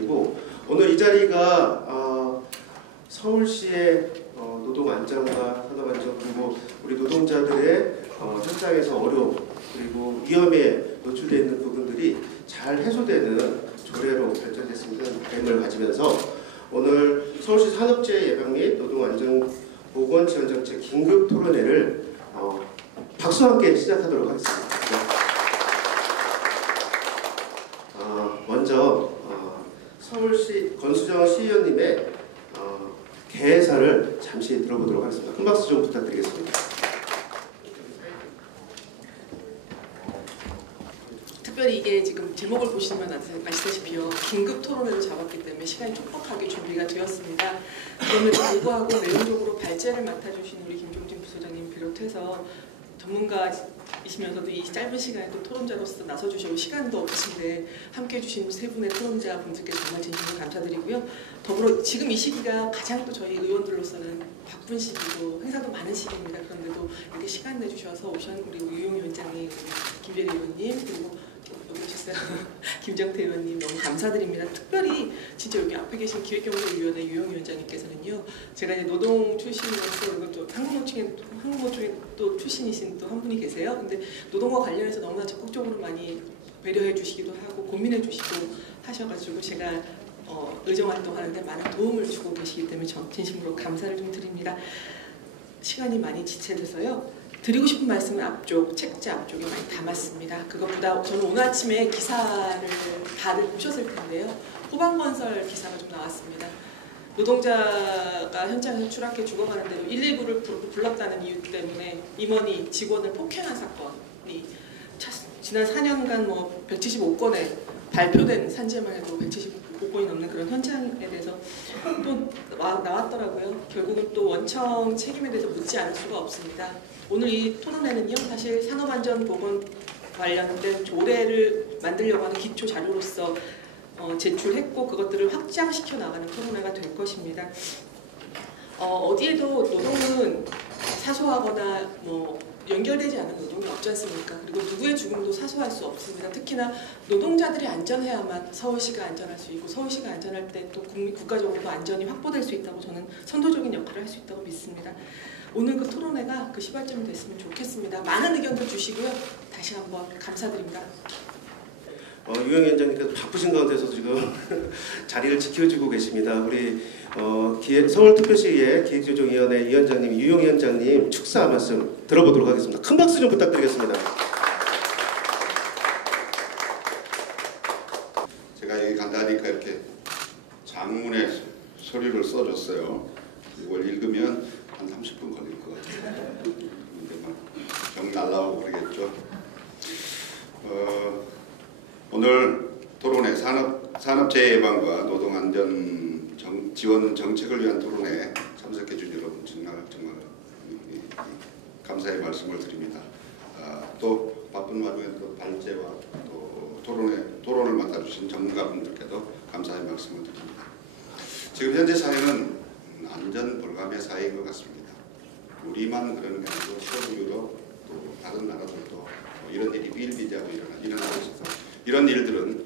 감사드리고, 오늘 이 자리가 서울시의 노동안전과 산업안전, 그리고 우리 노동자들의 현장에서 어려움 그리고 위험에 노출되어 있는 부분들이 잘 해소되는 조례로 발전됐습니다. 됨을 가지면서 오늘 서울시 산업재해 예방 및 노동안전보건지원정책 긴급 토론회를 박수와 함께 시작하도록 하겠습니다. 먼저 서울시 권수정 시의원님의 개사를 잠시 들어보도록 하겠습니다. 큰 박수 좀 부탁드리겠습니다. 특별히 이게 지금 제목을 보시면 아시다시피요, 긴급 토론회를 잡았기 때문에 시간이 촉박하게 준비가 되었습니다. 그럼에도 불구하고 내용적으로 발제를 맡아주신 우리 김종진 부소장님 비롯해서 전문가이시면서도 이 짧은 시간에 또 토론자로서 나서주시고 시간도 없으신데 함께해 주신 세 분의 토론자 분들께 정말 진심으로 감사드리고요. 더불어 지금 이 시기가 가장 또 저희 의원들로서는 바쁜 시기고 행사도 많은 시기입니다. 그런데도 이렇게 시간 내주셔서 오신 우리 유용 위원장님, 김대리 의원님, 그리고 여기 오셨어요. 김정태 의원님 너무 감사드립니다. 특별히 진짜 여기 앞에 계신 기획경제위원회 유용 위원장님께서는요, 제가 이제 노동 출신으로서 그리고 또 한국노총에 또 출신이신 또 한 분이 계세요. 근데 노동과 관련해서 너무나 적극적으로 많이 배려해 주시기도 하고 고민해 주시고 하셔가지고 제가 의정활동하는데 많은 도움을 주고 계시기 때문에 진심으로 감사를 좀 드립니다. 시간이 많이 지체돼서요. 드리고 싶은 말씀은 앞쪽, 책자 앞쪽에 많이 담았습니다. 그것보다 저는 오늘 아침에 기사를 다들 보셨을 텐데요. 호방건설 기사가 좀 나왔습니다. 노동자가 현장에서 추락해 죽어가는 대로 119를 불렀다는 이유 때문에 임원이 직원을 폭행한 사건이 지난 4년간 175건에 발표된 산재만 해도 175건이 넘는 그런 현장에 대해서 또 나왔더라고요. 결국은 또 원청 책임에 대해서 묻지 않을 수가 없습니다. 오늘 이 토론회는요, 사실 산업안전보건 관련된 조례를 만들려고 하는 기초 자료로서 제출했고 그것들을 확장시켜 나가는 토론회가 될 것입니다. 어디에도 노동은 사소하거나 연결되지 않은 노동이 없지 않습니까? 그리고 누구의 죽음도 사소할 수 없습니다. 특히나 노동자들이 안전해야만 서울시가 안전할 수 있고 서울시가 안전할 때 또 국가적으로도 안전이 확보될 수 있다고 저는 선도적인 역할을 할 수 있다고 믿습니다. 오늘 그 토론회가 그 시발점이 됐으면 좋겠습니다. 많은 의견들 주시고요. 다시 한번 감사드립니다. 유영 위원장님께서 바쁘신 가운데서 지금 자리를 지켜주고 계십니다. 우리 서울특별시의 기획조정위원회 위원장님 유영 위원장님 축사 말씀 들어보도록 하겠습니다. 큰 박수 좀 부탁드리겠습니다. 제가 여기 간다니까 이렇게 장문의 서류를 써줬어요. 이걸 읽으면 한 30분 걸릴 것 같아요. 근데 막 정리 날라오고 그러겠죠. 오늘 토론회 산업재해 예방과 노동안전 지원 정책을 위한 토론회에 참석해 준 여러분 정말 감사의 말씀을 드립니다. 또 바쁜 와중에 또 발제와 또 토론을 맡아주신 전문가분들께도 감사의 말씀을 드립니다. 지금 현재 사회는 안전 불감의 사회인 것 같습니다. 우리만 그러는 게 아니고 서구 유럽 또 다른 나라들도 이런 일이 비일비재하고 일어나고 있어서 이런 일들은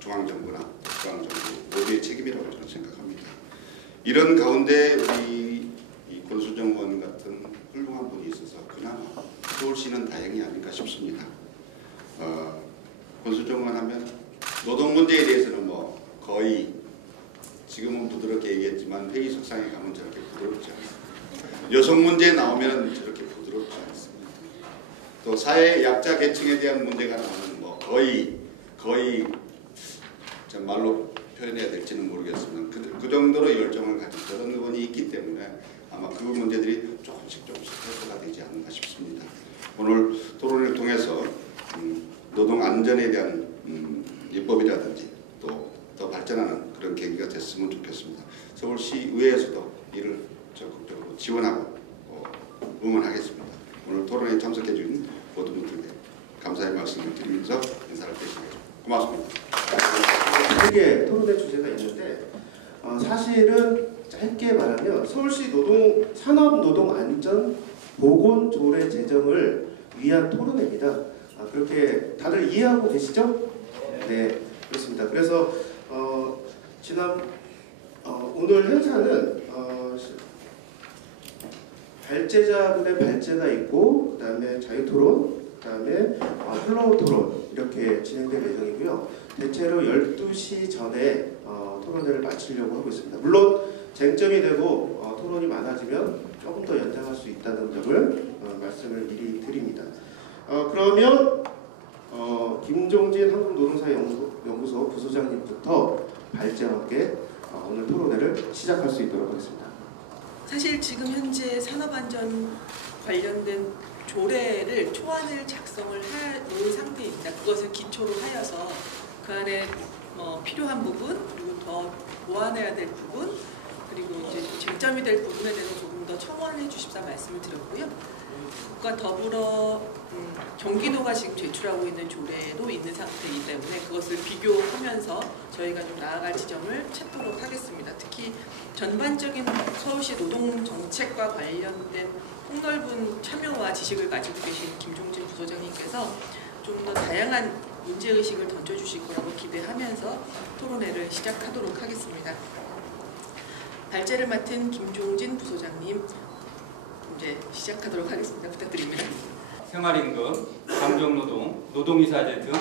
중앙정부나 지방정부 모두의 책임이라고 저는 생각합니다. 이런 가운데 우리 권수정 의원 같은 훌륭한 분이 있어서 그나마 서울시는 다행이 아닌가 싶습니다. 권수정 의원 하면 노동 문제에 대해서는 거의 지금은 부드럽게 얘기했지만 회의 석상에 가면 저렇게 부드럽지 않습니다. 여성 문제 나오면 저렇게 부드럽지 않습니다. 또 사회 약자 계층에 대한 문제가 나오면 거의 말로 표현해야 될지는 모르겠지만 그 정도로 열정을 가진 그런 의원이 있기 때문에 아마 그 문제들이 조금씩 해소가 되지 않는가 싶습니다. 오늘 토론을 통해서 노동 안전에 대한 입법이라든지 또 더 발전하는 그런 계기가 됐으면 좋겠습니다. 서울시 의회에서도 이를 적극적으로 지원하고 응원하겠습니다. 오늘 토론에 참석해 준 모든 분들께 감사의 말씀을 드리면서 인사를 드리겠습니다. 고맙습니다. 크게 토론회 주제가 있는데 사실은 짧게 말하면 서울시 산업노동안전보건조례 제정을 위한 토론회입니다. 그렇게 다들 이해하고 계시죠? 네, 그렇습니다. 그래서 오늘 행사는 발제자분의 발제가 있고 그다음에 자유토론, 그다음에 플로우 토론 이렇게 진행될 예정이고요. 대체로 12시 전에 토론회를 마치려고 하고 있습니다. 물론 쟁점이 되고 토론이 많아지면 조금 더 연장할 수 있다는 점을 말씀을 미리 드립니다. 그러면 김종진 한국노동사연구소 부소장님부터 발제와 함께 오늘 토론회를 시작할 수 있도록 하겠습니다. 사실 지금 현재 산업안전 관련된 조례를 초안을 작성을 놓은 상태입니다. 그것을 기초로 하여서 그 안에 필요한 부분, 그리고 더 보완해야 될 부분, 그리고 이제 쟁점이 될 부분에 대해서 조금 더 첨언해 주십사 말씀을 드렸고요. 그과 더불어 경기도가 지금 제출하고 있는 조례도 있는 상태이기 때문에 그것을 비교하면서 저희가 좀 나아갈 지점을 찾도록 하겠습니다. 특히 전반적인 서울시 노동정책과 관련된 폭넓은 참여와 지식을 가지고 계신 김종진 부소장님께서 좀 더 다양한 문제의식을 던져주실 거라고 기대하면서 토론회를 시작하도록 하겠습니다. 발제를 맡은 김종진 부소장님 이제 시작하도록 하겠습니다. 부탁드립니다. 생활임금, 감정노동, 노동이사제 등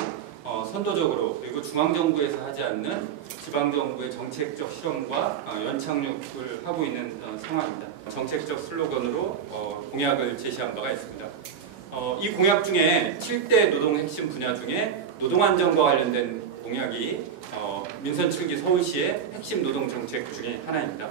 선도적으로 그리고 중앙정부에서 하지 않는 지방정부의 정책적 실험과 연착륙을 하고 있는 상황입니다. 정책적 슬로건으로 공약을 제시한 바가 있습니다. 이 공약 중에 7대 노동 핵심 분야 중에 노동안전과 관련된 공약이 민선 7기 서울시의 핵심 노동정책 중에 하나입니다.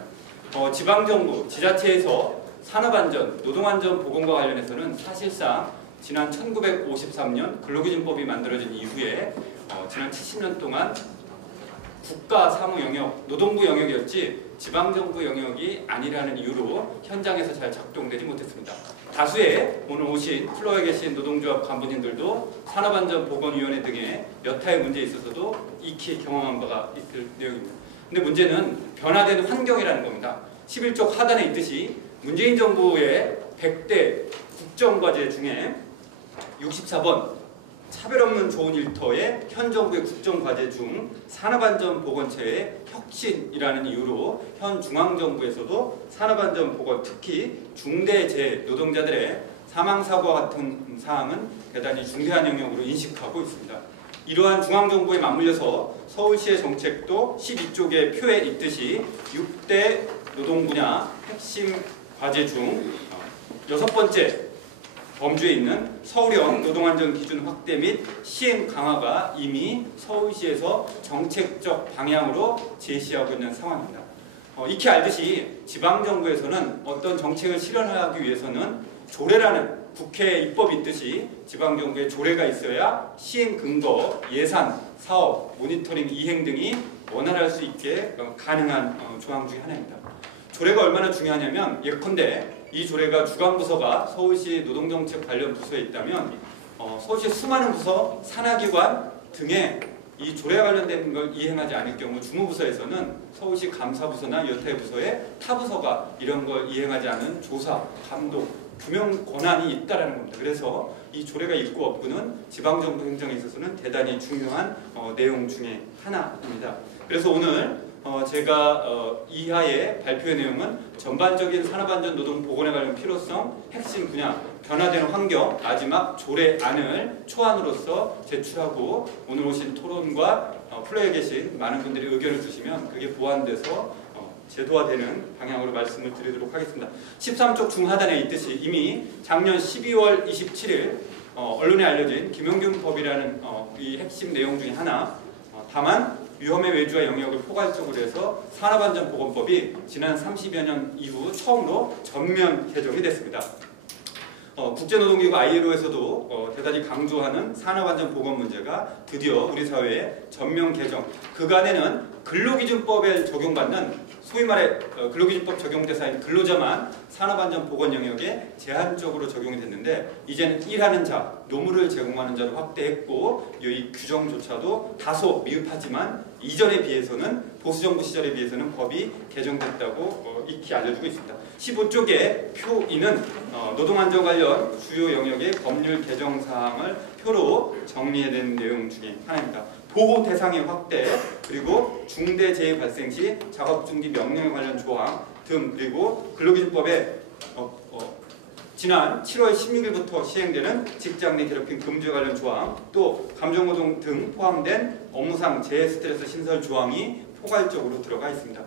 지방정부, 지자체에서 산업안전, 노동안전 보건과 관련해서는 사실상 지난 1953년 근로기준법이 만들어진 이후에 지난 70년 동안 국가 사무 영역, 노동부 영역이었지 지방정부 영역이 아니라는 이유로 현장에서 잘 작동되지 못했습니다. 다수의 오늘 오신 플로어에 계신 노동조합 간부님들도 산업안전보건위원회 등의 여타의 문제에 있어서도 익히 경험한 바가 있을 내용입니다. 근데 문제는 변화되는 환경이라는 겁니다. 11쪽 하단에 있듯이 문재인 정부의 100대 국정과제 중에 64번 차별 없는 좋은 일터의 현 정부의 국정과제 중 산업안전보건체의 혁신이라는 이유로 현 중앙정부에서도 산업안전보건, 특히 중대재해 노동자들의 사망사고와 같은 사항은 대단히 중대한 영역으로 인식하고 있습니다. 이러한 중앙정부에 맞물려서 서울시의 정책도 12쪽의 표에 있듯이 6대 노동 분야 핵심 과제 중 6번째 범주에 있는 서울형 노동안전 기준 확대 및 시행 강화가 이미 서울시에서 정책적 방향으로 제시하고 있는 상황입니다. 익히 알듯이 지방정부에서는 어떤 정책을 실현하기 위해서는 조례라는 국회 입법이 있듯이 지방정부에 조례가 있어야 시행 근거, 예산, 사업, 모니터링, 이행 등이 원활할 수 있게 가능한 조항 중에 하나입니다. 조례가 얼마나 중요하냐면 예컨대 이 조례가 주관부서가 서울시 노동정책 관련 부서에 있다면 서울시 수많은 부서, 산하기관 등에 이 조례와 관련된 걸 이행하지 않을 경우 주무부서에서는 서울시 감사부서나 여타의 부서에 타부서가 이런 걸 이행하지 않은 조사, 감독, 규명 권한이 있다는 겁니다. 그래서 이 조례가 있고 없고는 지방정부 행정에 있어서는 대단히 중요한 내용 중에 하나입니다. 그래서 오늘 제가 이하의 발표의 내용은 전반적인 산업안전 노동 보건에 관련 필요성, 핵심 분야, 변화되는 환경, 마지막 조례안을 초안으로서 제출하고 오늘 오신 토론과 플로어에 계신 많은 분들이 의견을 주시면 그게 보완돼서 제도화되는 방향으로 말씀을 드리도록 하겠습니다. 13쪽 중하단에 있듯이 이미 작년 12월 27일 언론에 알려진 김용균 법이라는 이 핵심 내용 중에 하나, 다만 위험의 외주화 영역을 포괄적으로 해서 산업안전보건법이 지난 30여 년 이후 처음으로 전면 개정이 됐습니다. 국제노동기구 ILO에서도 대단히 강조하는 산업안전보건 문제가 드디어 우리 사회에 전면 개정, 그간에는 근로기준법에 적용받는 소위 말해 근로기준법 적용 대상인 근로자만 산업안전보건 영역에 제한적으로 적용이 됐는데 이제는 일하는 자, 노무를 제공하는 자로 확대했고 이 규정조차도 다소 미흡하지만 이전에 비해서는 보수정부 시절에 비해서는 법이 개정됐다고 익히 알려주고 있습니다. 15쪽의 표 2는 노동안전 관련 주요 영역의 법률 개정 사항을 표로 정리해낸 내용 중에 하나입니다. 보호 대상의 확대, 그리고 중대 재해 발생 시 작업 중지 명령 관련 조항 등, 그리고 근로기준법에 지난 7월 16일부터 시행되는 직장 내 괴롭힘 금지 관련 조항, 또 감정노동 등 포함된 업무상 재해 스트레스 신설 조항이 포괄적으로 들어가 있습니다.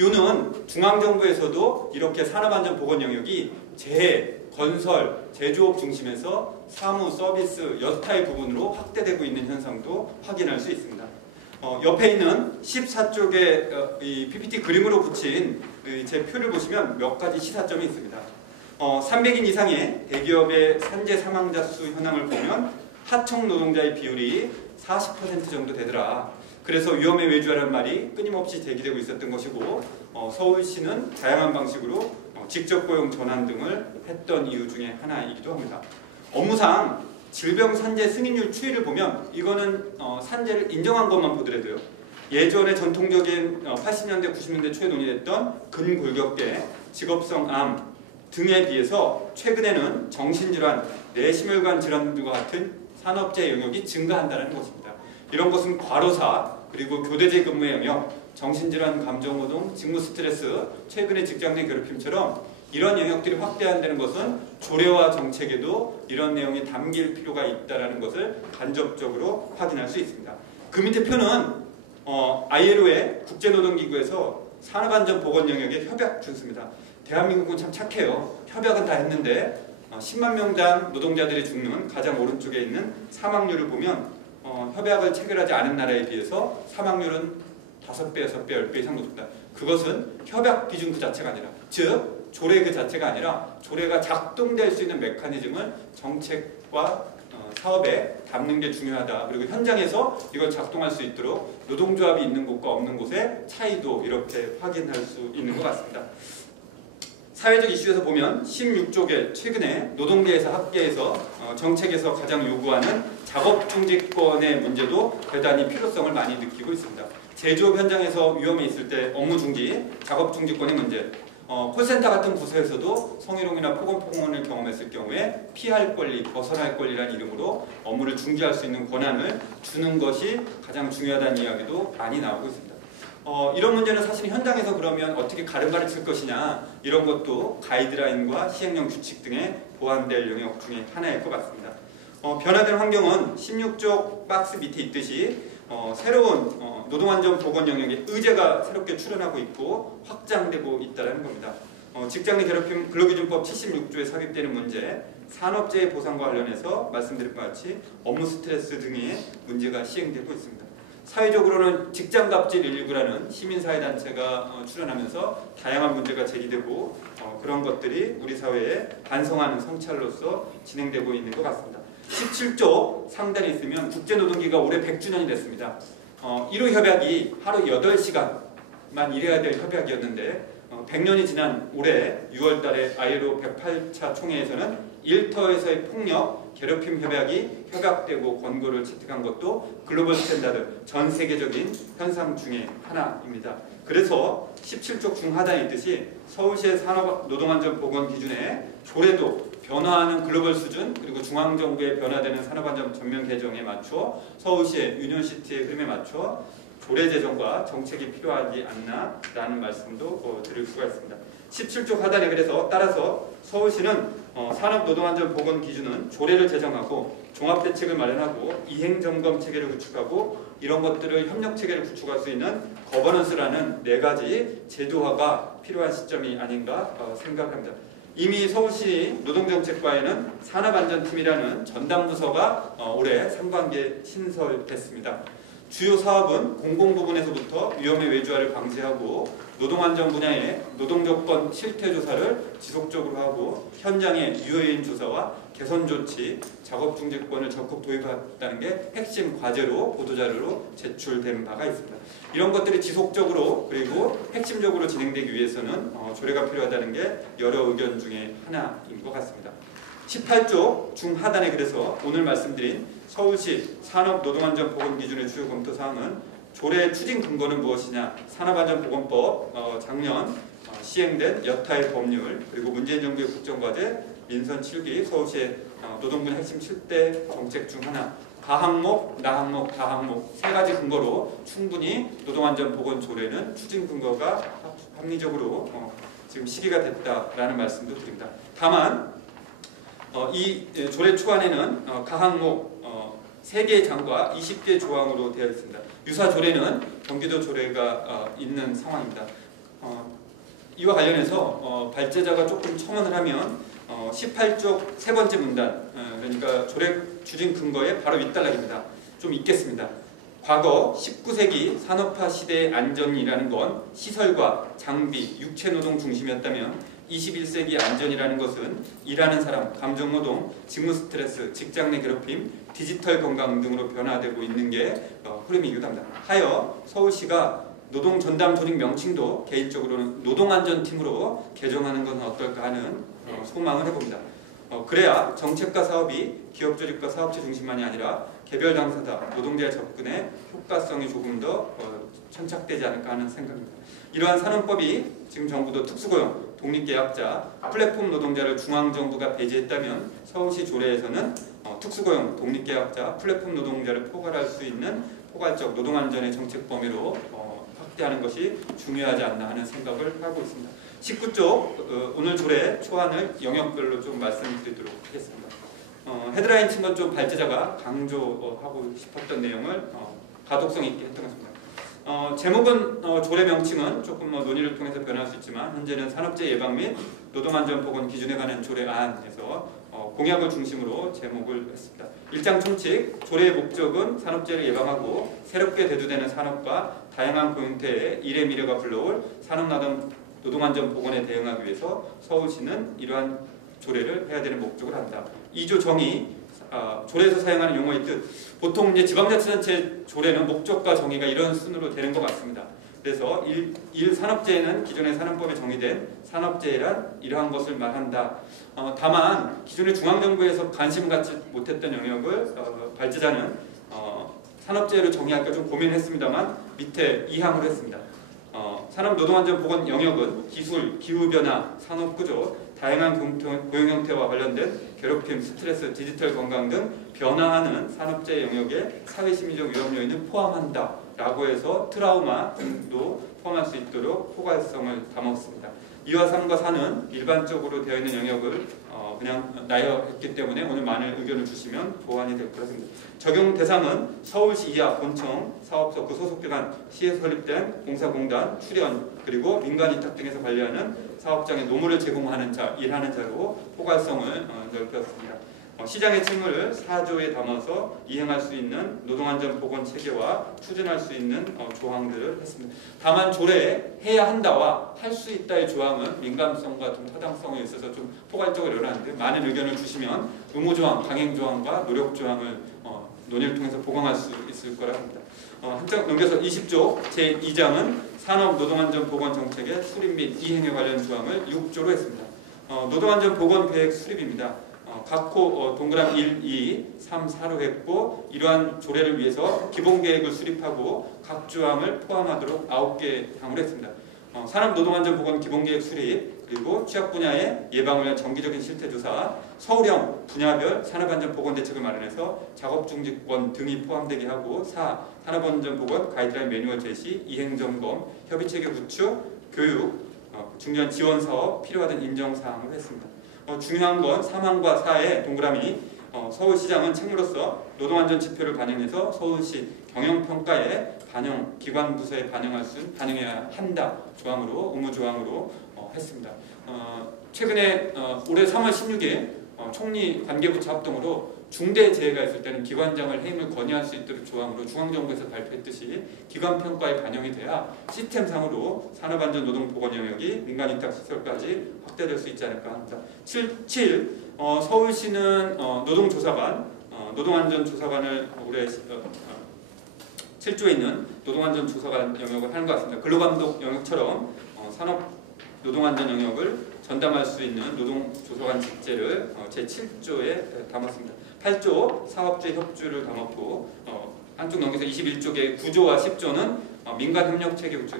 이는 중앙정부에서도 이렇게 산업안전보건 영역이 재해, 건설, 제조업 중심에서 사무, 서비스, 여타의 부분으로 확대되고 있는 현상도 확인할 수 있습니다. 옆에 있는 14쪽의 이 PPT 그림으로 붙인 제 표를 보시면 몇 가지 시사점이 있습니다. 300인 이상의 대기업의 산재 사망자 수 현황을 보면 하청 노동자의 비율이 40% 정도 되더라. 그래서 위험에 외주하라는 말이 끊임없이 제기되고 있었던 것이고, 서울시는 다양한 방식으로 직접 고용 전환 등을 했던 이유 중에 하나이기도 합니다. 업무상 질병 산재 승인율 추이를 보면 이거는 산재를 인정한 것만 보더라도요. 예전에 전통적인 80년대, 90년대 초에 논의됐던 근골격계, 직업성 암 등에 비해서 최근에는 정신질환, 뇌심혈관 질환 등과 같은 산업재해 영역이 증가한다는 것입니다. 이런 것은 과로사, 그리고 교대제 근무의 영역, 정신질환, 감정노동, 직무 스트레스, 최근의 직장 내 괴롭힘처럼 이런 영역들이 확대한다는 것은 조례와 정책에도 이런 내용이 담길 필요가 있다는 것을 간접적으로 확인할 수 있습니다. 그 밑에 표는 ILO의 국제노동기구에서 산업안전보건 영역의 협약 준수입니다. 대한민국은 참 착해요. 협약은 다 했는데 10만 명당 노동자들이 죽는 가장 오른쪽에 있는 사망률을 보면 협약을 체결하지 않은 나라에 비해서 사망률은 5배, 6배, 10배 이상 높습니다. 그것은 협약 기준 그 자체가 아니라, 즉 조례 그 자체가 아니라 조례가 작동될 수 있는 메커니즘을 정책과 사업에 담는 게 중요하다. 그리고 현장에서 이걸 작동할 수 있도록 노동조합이 있는 곳과 없는 곳의 차이도 이렇게 확인할 수 있는 것 같습니다. 사회적 이슈에서 보면 16쪽에 최근에 노동계에서 학계에서 정책에서 가장 요구하는 작업중지권의 문제도 대단히 필요성을 많이 느끼고 있습니다. 제조업 현장에서 위험이 있을 때 업무중지, 작업중지권의 문제, 콜센터 같은 부서에서도 성희롱이나 폭언을 경험했을 경우에 피할 권리, 벗어날 권리라는 이름으로 업무를 중지할 수 있는 권한을 주는 것이 가장 중요하다는 이야기도 많이 나오고 있습니다. 이런 문제는 사실 현장에서 그러면 어떻게 가름가르칠 것이냐, 이런 것도 가이드라인과 시행령 규칙 등에 보완될 영역 중에 하나일 것 같습니다. 변화된 환경은 16쪽 박스 밑에 있듯이 새로운 노동안전보건 영역에 의제가 새롭게 출현하고 있고 확장되고 있다는 겁니다. 직장 내 괴롭힘 근로기준법 76조에 삽입되는 문제, 산업재해 보상과 관련해서 말씀드린 것 같이 업무 스트레스 등의 문제가 시행되고 있습니다. 사회적으로는 직장갑질 119라는 시민사회단체가 출연하면서 다양한 문제가 제기되고 그런 것들이 우리 사회에 반성하는 성찰로서 진행되고 있는 것 같습니다. 17조 상단에 있으면 국제노동기가 올해 100주년이 됐습니다. 1호 협약이 하루 8시간만 일해야 될 협약이었는데 100년이 지난 올해 6월 달에 ILO 108차 총회에서는 일터에서의 폭력, 괴롭힘 협약이 협약되고 권고를 채택한 것도 글로벌 스탠다드, 전 세계적인 현상 중에 하나입니다. 그래서 17쪽 중하단에 있듯이 서울시의 산업노동안전보건 기준에 조례도 변화하는 글로벌 수준, 그리고 중앙정부의 변화되는 산업안전 전면 개정에 맞춰 서울시의 유니온시티의 흐름에 맞춰 조례 제정과 정책이 필요하지 않나라는 말씀도 드릴 수가 있습니다. 17조 하단에 그래서 따라서 서울시는 산업노동안전보건 기준은 조례를 제정하고 종합대책을 마련하고 이행점검 체계를 구축하고 이런 것들을 협력체계를 구축할 수 있는 거버넌스라는 4가지 제도화가 필요한 시점이 아닌가 생각합니다. 이미 서울시 노동정책과에는 산업안전팀이라는 전담부서가 올해 상반기에 신설됐습니다. 주요 사업은 공공부문에서부터 위험의 외주화를 방지하고 노동안전 분야의 노동조건 실태조사를 지속적으로 하고 현장의 유해인 조사와 개선 조치, 작업중지권을 적극 도입했다는 게 핵심 과제로 보도자료로 제출된 바가 있습니다. 이런 것들이 지속적으로 그리고 핵심적으로 진행되기 위해서는 조례가 필요하다는 게 여러 의견 중에 하나인 것 같습니다. 18조 중하단에 그래서 오늘 말씀드린 서울시 산업노동안전보건 기준의 주요 검토사항은 조례의 추진 근거는 무엇이냐, 산업안전보건법 작년 시행된 여타의 법률, 그리고 문재인 정부의 국정과제, 민선 7기, 서울시의 노동부의 핵심 7대 정책 중 하나, 가항목, 나항목, 다항목 세 가지 근거로 충분히 노동안전보건조례는 추진 근거가 합리적으로 지금 시기가 됐다라는 말씀도 드립니다. 다만 이 조례 초안에는 가항목 3개의 장과 20개 조항으로 되어 있습니다. 유사 조례는 경기도 조례가 있는 상황입니다. 이와 관련해서 발제자가 조금 첨언을 하면 18쪽 세 번째 문단, 그러니까 조례 추진 근거에 바로 윗단락입니다. 좀 읽겠습니다. 과거 19세기 산업화 시대의 안전이라는 건 시설과 장비, 육체노동 중심이었다면 21세기 안전이라는 것은 일하는 사람, 감정노동, 직무 스트레스, 직장 내 괴롭힘, 디지털 건강 등으로 변화되고 있는 게 흐름이기도 합니다. 하여 서울시가 노동 전담 조직 명칭도 개인적으로는 노동안전팀으로 개정하는 것은 어떨까 하는 소망을 해봅니다. 그래야 정책과 사업이 기업 조직과 사업체 중심만이 아니라 개별 당사자, 노동자의 접근에 효과성이 조금 더 천착되지 않을까 하는 생각입니다. 이러한 산업법이 지금 정부도 특수고용, 독립계약자, 플랫폼 노동자를 중앙정부가 배제했다면 서울시 조례에서는 특수고용, 독립계약자, 플랫폼 노동자를 포괄할 수 있는 포괄적 노동안전의 정책 범위로 확대하는 것이 중요하지 않나 하는 생각을 하고 있습니다. 19쪽 오늘 조례 초안을 영역별로 좀 말씀드리도록 하겠습니다. 헤드라인 친 건 좀 발제자가 강조하고 싶었던 내용을 가독성 있게 했던 것 같습니다. 제목은 조례 명칭은 조금 논의를 통해서 변할 수 있지만 현재는 산업재해 예방 및 노동안전보건 기준에 관한 조례안에서 공약을 중심으로 제목을 했습니다. 일장 총칙, 조례의 목적은 산업재해를 예방하고 새롭게 대두되는 산업과 다양한 고용태의 일의 미래가 불러올 산업노동 노동안전보건에 대응하기 위해서 서울시는 이러한 조례를 해야 되는 목적을 한다. 2조 정의, 조례에서 사용하는 용어의 뜻. 보통 이제 지방자치단체 조례는 목적과 정의가 이런 순으로 되는 것 같습니다. 그래서 1. 산업재해는 기존의 산업법에 정의된 산업재해란 이러한 것을 말한다. 다만 기존의 중앙정부에서 관심 갖지 못했던 영역을 발제자는 산업재해로 정의할까 좀 고민했습니다만 밑에 2항으로 했습니다. 산업노동안전보건 영역은 기술, 기후변화, 산업구조, 다양한 고용 형태와 관련된 괴롭힘, 스트레스, 디지털 건강 등 변화하는 산업재해 영역에 사회심리적 위험 요인을 포함한다 라고 해서 트라우마 등도 포함할 수 있도록 포괄성을 담았습니다. 2와 3과 4는 일반적으로 되어 있는 영역을 그냥 나열했기 때문에 오늘 많은 의견을 주시면 보완이 될 거라 생각합니다. 적용 대상은 서울시 이하 본청, 사업소, 그 소속기관, 시에 설립된 공사공단, 출연, 그리고 민간위탁 등에서 관리하는 사업장에 노무를 제공하는 자, 일하는 자로 포괄성을 넓혔습니다. 시장의 책무를 4조에 담아서 이행할 수 있는 노동안전보건 체계와 추진할 수 있는 조항들을 했습니다. 다만 조례에 해야 한다와 할 수 있다의 조항은 민감성과 좀 타당성에 있어서 좀 포괄적으로 열어놨는데 많은 의견을 주시면 의무조항, 강행조항과 노력조항을 논의를 통해서 보강할 수 있을 거라 합니다. 한장 넘겨서 20조 제2장은 산업노동안전보건정책의 수립 및 이행에 관련 조항을 6조로 했습니다. 노동안전보건계획 수립입니다. 각호 동그라미 1, 2, 3, 4로 했고 이러한 조례를 위해서 기본계획을 수립하고 각 조항을 포함하도록 9개 항으로 했습니다. 산업노동안전보건 기본계획 수립, 그리고 취약 분야의 예방을 위한 정기적인 실태조사, 서울형 분야별 산업안전보건대책을 마련해서 작업중지권 등이 포함되게 하고 4. 산업안전보건 가이드라인 매뉴얼 제시, 이행점검, 협의체계 구축, 교육, 중요한 지원사업, 필요하던 인정사항을 했습니다. 중요한 건 3항과 4의 동그라미 서울시장은 책무로서 노동안전 지표를 반영해서 서울시 경영평가에 반영, 기관 부서에 반영해야 한다 조항으로 의무조항으로 했습니다. 최근에 올해 3월 16일 총리 관계부처 합동으로 중대재해가 있을 때는 기관장을 해임을 건의할 수 있도록 조항으로 중앙정부에서 발표했듯이 기관평가에 반영이 돼야 시스템상으로 산업안전 노동보건 영역이 민간위탁시설까지 확대될 수 있지 않을까 합니다. 7. 서울시는 노동조사관, 노동안전조사관을 올해 7조에 있는 노동안전조사관 영역을 하는 것 같습니다. 근로감독 영역처럼 산업노동안전 영역을 전담할 수 있는 노동조사관 직제를 제7조에 담았습니다. 8조 사업주의 협조를 담았고 한쪽 넘겨서 21쪽의 9조와 10조는 민간협력체계 구축.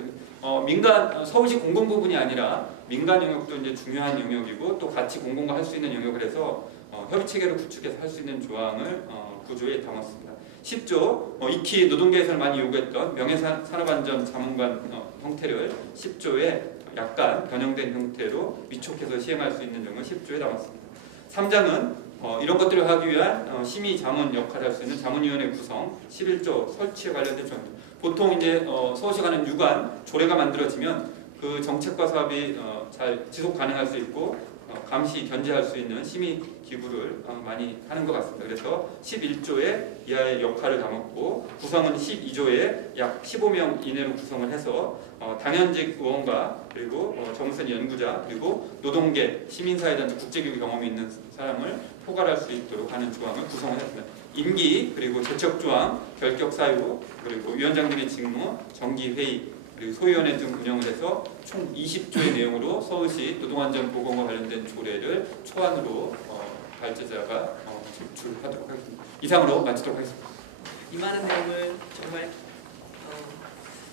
서울시 공공 부분이 아니라 민간 영역도 이제 중요한 영역이고 또 같이 공공과 할 수 있는 영역을 해서 협의 체계를 구축해서 할 수 있는 조항을 9조에 담았습니다. 10조 익히 노동계에서는 많이 요구했던 명예산업안전 자문관 형태를 10조에 약간 변형된 형태로 위촉해서 시행할 수 있는 점을 10조에 담았습니다. 3장은 이런 것들을 하기 위한 심의 자문 역할을 할 수 있는 자문위원회 구성 11조 설치에 관련된 조항입니다. 보통 이제 서울시 관한 유관 조례가 만들어지면 그 정책과 사업이 잘 지속 가능할 수 있고 감시 견제할 수 있는 심의 기구를 많이 하는 것 같습니다. 그래서 11조의 이하의 역할을 담았고 구성은 12조에 약 15명 이내로 구성을 해서 당연직 의원과 그리고 정선 연구자 그리고 노동계 시민사회단체 국제기구 경험이 있는 사람을 포괄할 수 있도록 하는 조항을 구성을 했습니다. 임기 그리고 제척 조항, 결격 사유 그리고 위원장님의 직무, 정기회의 그리고 소위원회 등 운영을 해서 총 20조의 내용으로 서울시 노동안전보건과 관련된 조례를 초안으로 발제자가 제출하도록 하겠습니다. 이상으로 마치도록 하겠습니다. 이 많은 내용을 정말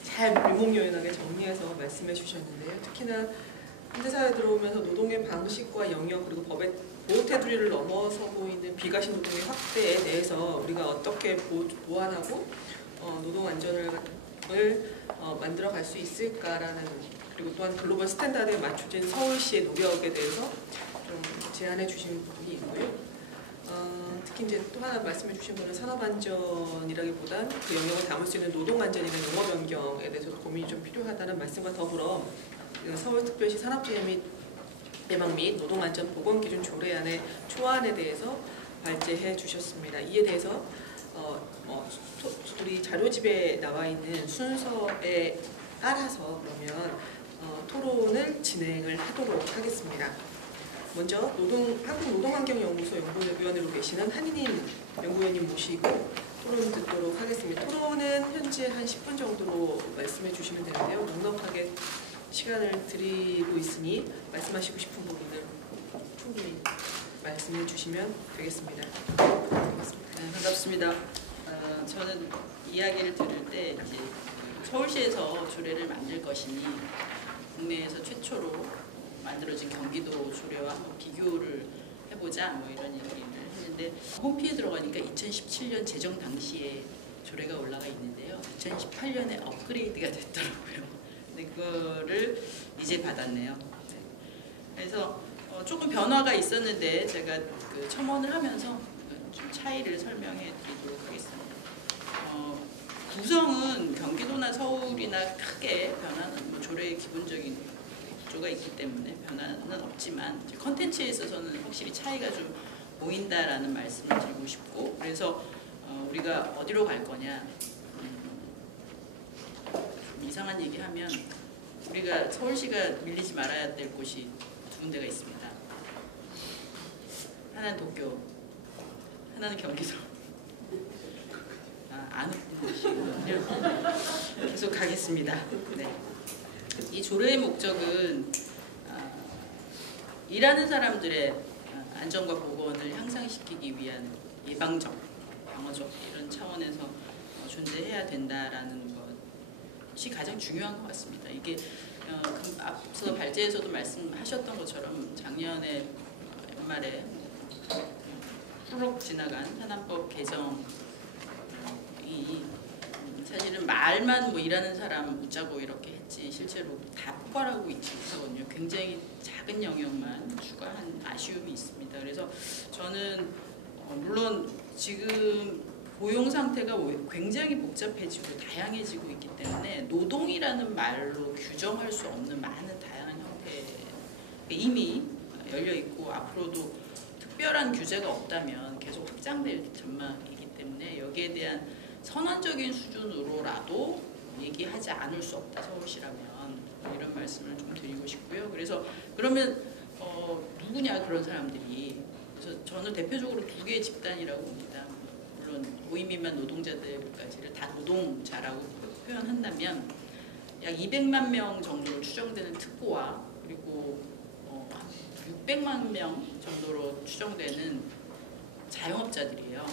잘 일목요연하게 정리해서 말씀해 주셨는데요. 특히나 현대사회에 들어오면서 노동의 방식과 영역 그리고 법의 보호 테두리를 넘어서고 있는 비과시 노동의 확대에 대해서 우리가 어떻게 보완하고 노동 안전을 만들어갈 수 있을까라는 그리고 또한 글로벌 스탠다드에 맞춰진 서울시의 노력에 대해서 좀 제안해 주신 부분이 있고요. 특히 이제 또 하나 말씀해 주신 거는 산업안전이라기보단 그 영역을 담을 수 있는 노동안전이나 용어 변경에 대해서도 고민이 좀 필요하다는 말씀과 더불어 서울특별시 산업재해 및 예방 및 노동안전보건기준 조례안의 초안에 대해서 발제해 주셨습니다. 이에 대해서 우리 자료집에 나와 있는 순서에 따라서 그러면 토론을 진행을 하도록 하겠습니다. 먼저 한국노동환경연구소 연구위원으로 계시는 한인인 연구위원님 모시고 토론 듣도록 하겠습니다. 토론은 현재 한 10분 정도로 말씀해 주시면 되는데요. 넉넉하게 시간을 드리고 있으니 말씀하시고 싶은 부분을 충분히 말씀해 주시면 되겠습니다. 네, 반갑습니다. 저는 이야기를 들을 때 이제 서울시에서 조례를 만들 것이니 국내에서 최초로 만들어진 경기도 조례와 한번 비교를 해보자 뭐 이런 얘기를 했는데 홈피에 들어가니까 2017년 제정 당시에 조례가 올라가 있는데요. 2018년에 업그레이드가 됐더라고요. 근데 그거를 이제 받았네요. 네. 그래서 조금 변화가 있었는데 제가 그 첨언을 하면서 좀 차이를 설명해 드리도록 하겠습니다. 구성은 경기도나 서울이나 크게 변화는 뭐 조례의 기본적인 구조가 있기 때문에 변화는 없지만 컨텐츠에 있어서는 확실히 차이가 좀 보인다라는 말씀을 드리고 싶고 그래서 우리가 어디로 갈 거냐 좀 이상한 얘기하면 우리가 서울시가 밀리지 말아야 될 곳이 두 군데가 있습니다. 하나는 도쿄, 하나는 경기도. 안 웃는 것이군요. 계속 가겠습니다. 네. 이 조례의 목적은 일하는 사람들의 안전과 보건을 향상시키기 위한 예방적, 방어적 이런 차원에서 존재해야 된다라는 것이 가장 중요한 것 같습니다. 이게 앞서 발제에서도 말씀하셨던 것처럼 작년에 연말에 후룩 지나간 산안법 개정이 사실은 말만 뭐 일하는 사람 웃자고 이렇게 했지 실제로 다 포괄하고 있지 못하거든요. 굉장히 작은 영역만 추가한 아쉬움이 있습니다. 그래서 저는 물론 지금 고용 상태가 굉장히 복잡해지고 다양해지고 있기 때문에 노동이라는 말로 규정할 수 없는 많은 다양한 형태 이미 열려 있고 앞으로도 특별한 규제가 없다면 계속 확장될 전망이기 때문에 여기에 대한 선언적인 수준으로라도 얘기하지 않을 수 없다 서울시라면 이런 말씀을 좀 드리고 싶고요. 그래서 그러면 누구냐 그런 사람들이 그래서 저는 대표적으로 두 개의 집단이라고 봅니다. 물론 고임미만 노동자들까지를 다 노동자라고 표현한다면 약 200만 명 정도로 추정되는 특고와 그리고 600만 명 정도로 추정되는 자영업자들이에요.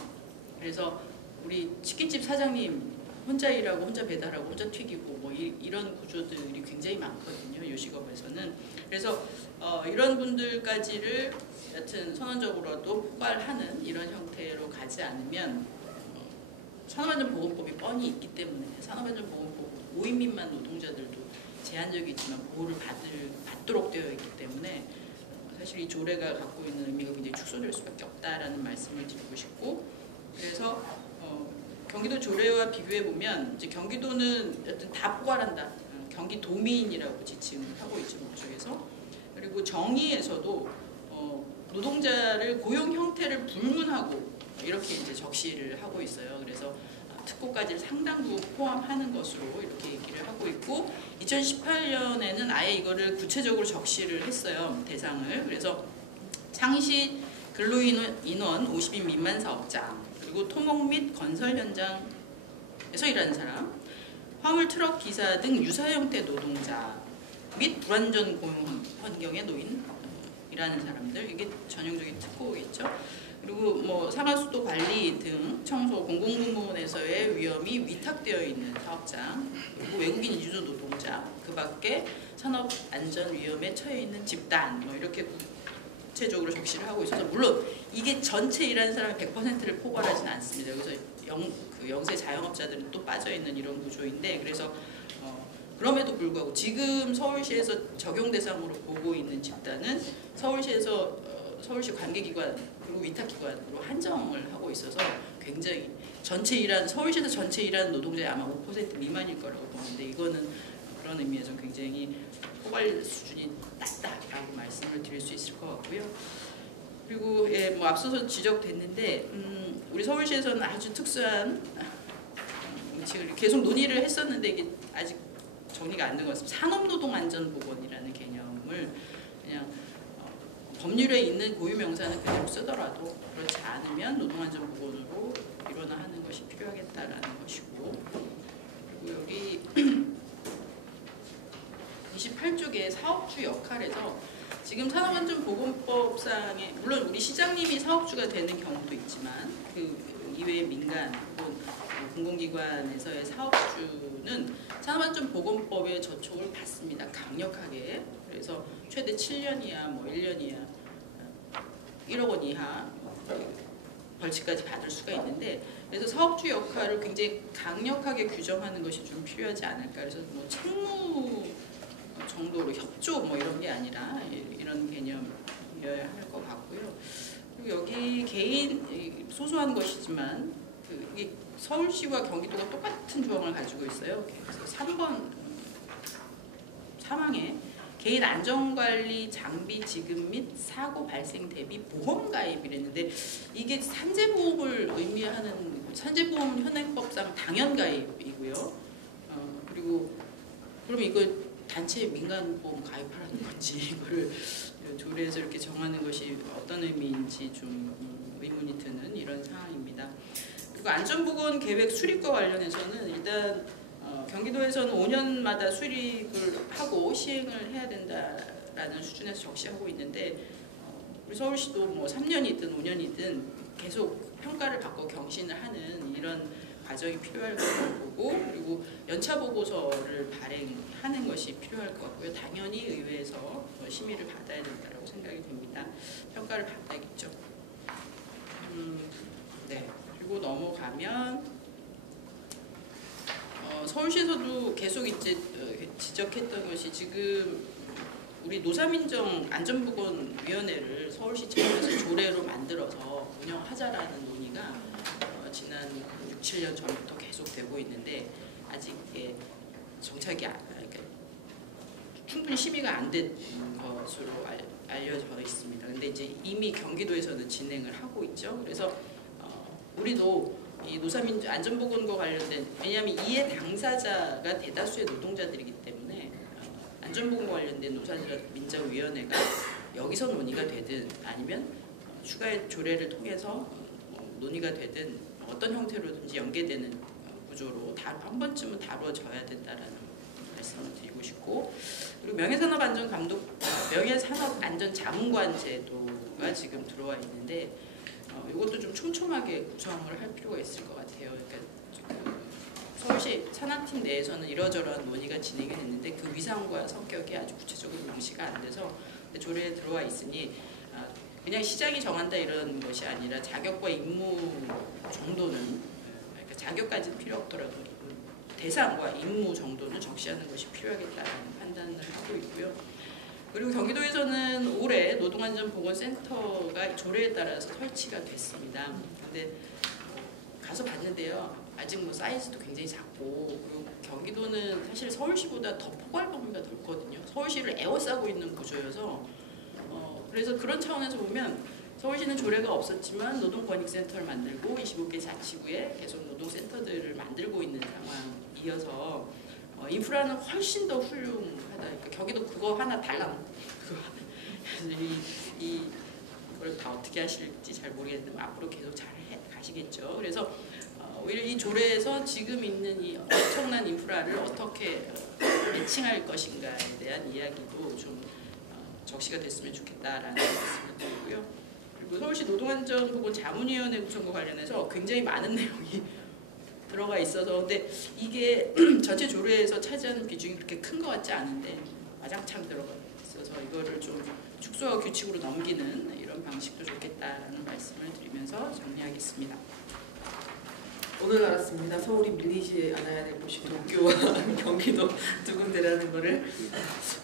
그래서 우리 치킨집 사장님 혼자 일하고 혼자 배달하고 혼자 튀기고 뭐 이런 구조들이 굉장히 많거든요. 요식업에서는. 그래서 이런 분들까지를 여튼 선언적으로도 포괄하는 이런 형태로 가지 않으면 산업안전보건법이 뻔히 있기 때문에 산업안전보건법 5인 미만 노동자들도 제한적이지만 보호를 받도록 되어 있기 때문에 사실 이 조례가 갖고 있는 의미가 굉장히 축소될 수밖에 없다라는 말씀을 드리고 싶고, 그래서 경기도 조례와 비교해 보면 이제 경기도는 여튼 다 포괄한다. 경기도민이라고 지칭을 하고 있죠, 목적에서. 그리고 정의에서도 노동자를 고용 형태를 불문하고 이렇게 이제 적시를 하고 있어요. 그래서 특고까지를 상당부 포함하는 것으로 이렇게 얘기를 하고 있고, 2018년에는 아예 이거를 구체적으로 적시를 했어요, 대상을. 그래서 상시 근로인원 50인 미만 사업장, 그리고 토목 및 건설 현장에서 일하는 사람, 화물 트럭 기사 등 유사 형태 노동자 및 불안전 고용 환경에 놓인 일하는 사람들, 이게 전형적인 특고겠죠. 그리고 뭐 상하수도 관리 등 청소 공공부문에서의 위험이 위탁되어 있는 사업장, 그리고 외국인 이주조 노동자, 그 밖에 산업 안전 위험에 처해 있는 집단, 뭐 이렇게 구체적으로 적시를 하고 있어서, 물론 이게 전체 일하는 사람의 100%를 포괄하지는 않습니다. 여기서 영세 자영업자들은 또 빠져 있는 이런 구조인데, 그래서 그럼에도 불구하고 지금 서울시에서 적용 대상으로 보고 있는 집단은 서울시 관계기관 그리고 위탁기관으로 한정을 하고 있어서 굉장히 서울시에서 전체 일하는 노동자의 아마 5% 미만일 거라고 보는데, 이거는 그런 의미에서 굉장히 포괄 수준이 낮다라고 말씀을 드릴 수 있을 것 같고요. 그리고 뭐 앞서서 지적됐는데 우리 서울시에서는 아주 특수한 지금 계속 논의를 했었는데 이게 아직 정리가 안 된 것 같습니다. 산업노동안전보건이라는 개념을 그냥 법률에 있는 고유명사는 그대로 쓰더라도 그렇지 않으면 노동안전보건으로 일원화하는 것이 필요하겠다라는 것이고, 그리고 여기 28쪽의 사업주 역할에서 지금 산업안전보건법상에 물론 우리 시장님이 사업주가 되는 경우도 있지만 그 이외의 민간 혹은 공공기관에서의 사업주는 산업안전보건법의 저촉을 받습니다. 강력하게. 그래서 최대 7년 이하, 뭐 1년 이하, 1억 원 이하 벌칙까지 받을 수가 있는데, 그래서 사업주 역할을 굉장히 강력하게 규정하는 것이 좀 필요하지 않을까. 그래서 뭐 책무 정도로 협조 뭐 이런 게 아니라 이런 개념이어야 할 것 같고요. 그리고 여기 개인 소소한 것이지만 이게 서울시와 경기도가 똑같은 조항을 가지고 있어요. 그래서 3번 사망에 개인 안전관리 장비 지급 및 사고 발생 대비 보험 가입이랬는데, 이게 산재보험을 의미하는 산재보험 현행법상 당연가입이고요. 그리고 그럼 이거 단체 민간보험 가입하라는 건지 이거를 조례에서 이렇게 정하는 것이 어떤 의미인지 좀 의문이 드는 이런 상황입니다. 그리고 안전보건 계획 수립과 관련해서는 일단 경기도에서는 5년마다 수립을 하고 시행을 해야 된다라는 수준에서 적시하고 있는데, 우리 서울시도 뭐 3년이든 5년이든 계속 평가를 받고 경신을 하는 이런 과정이 필요할 것으로 보고, 그리고 연차 보고서를 발행하는 것이 필요할 것 같고요. 당연히 의회에서 심의를 받아야 된다고 생각이 됩니다. 평가를 받아야겠죠. 네. 그리고 넘어가면 서울시에서도 계속 이제 지적했던 것이, 지금 우리 노사민정 안전보건위원회를 서울시 차원에서 조례로 만들어서 운영하자라는 논의가 지난 6, 7년 전부터 계속되고 있는데 아직 이게 정착이 그러니까 충분히 심의가 안 된 것으로 알려져 있습니다. 근데 이제 이미 경기도에서는 진행을 하고 있죠. 그래서 우리도 이 노사민정 안전보건과 관련된, 왜냐하면 이해 당사자가 대다수의 노동자들이기 때문에 안전보건과 관련된 노사민정위원회가 여기서 논의가 되든 아니면 추가의 조례를 통해서 논의가 되든 어떤 형태로든지 연계되는 구조로 한 번쯤은 다뤄져야 된다라는 말씀을 드리고 싶고, 그리고 명예산업안전자문관 제도가 지금 들어와 있는데 이것도 좀 촘촘하게 구성을 할 필요가 있을 것 같아요. 그러니까 서울시 산하팀 내에서는 이러저러한 논의가 진행이 됐는데 그 위상과 성격이 아주 구체적으로 명시가 안 돼서 조례에 들어와 있으니 그냥 시장이 정한다 이런 것이 아니라 자격과 임무 정도는, 그러니까 자격까지는 필요 없더라도 대상과 임무 정도는 적시하는 것이 필요하겠다는 판단을 하고 있고요. 그리고 경기도에서는 올해 노동안전보건센터가 조례에 따라서 설치가 됐습니다. 근데 가서 봤는데요. 아직 뭐 사이즈도 굉장히 작고, 그리고 경기도는 사실 서울시보다 더 포괄 범위가 넓거든요. 서울시를 에워싸고 있는 구조여서 그래서 그런 차원에서 보면 서울시는 조례가 없었지만 노동권익센터를 만들고 25개 자치구에 계속 노동센터들을 만들고 있는 상황이어서 인프라는 훨씬 더 훌륭하다. 그러니까 경기도 그거 하나 달랑 이걸 다 어떻게 하실지 잘 모르겠는데 앞으로 계속 잘 가시겠죠. 그래서 오히려 이 조례에서 지금 있는 이 엄청난 인프라를 어떻게 매칭할 것인가에 대한 이야기도 좀 적시가 됐으면 좋겠다라는 말씀을 드리고요. 그리고 서울시 노동안전보건자문위원회 구성과 관련해서 굉장히 많은 내용이 들어가 있어서, 근데 이게 전체 조례에서 차지하는 비중이 그렇게 큰 것 같지 않은데 와장창 들어가 있어서 이거를 좀 축소와 규칙으로 넘기는 이런 방식도 좋겠다라는 말씀을 드리면서 정리하겠습니다. 오늘 알았습니다. 서울이 밀리지 않아야 될 곳이 도쿄와 경기도 두 군데라는 거를.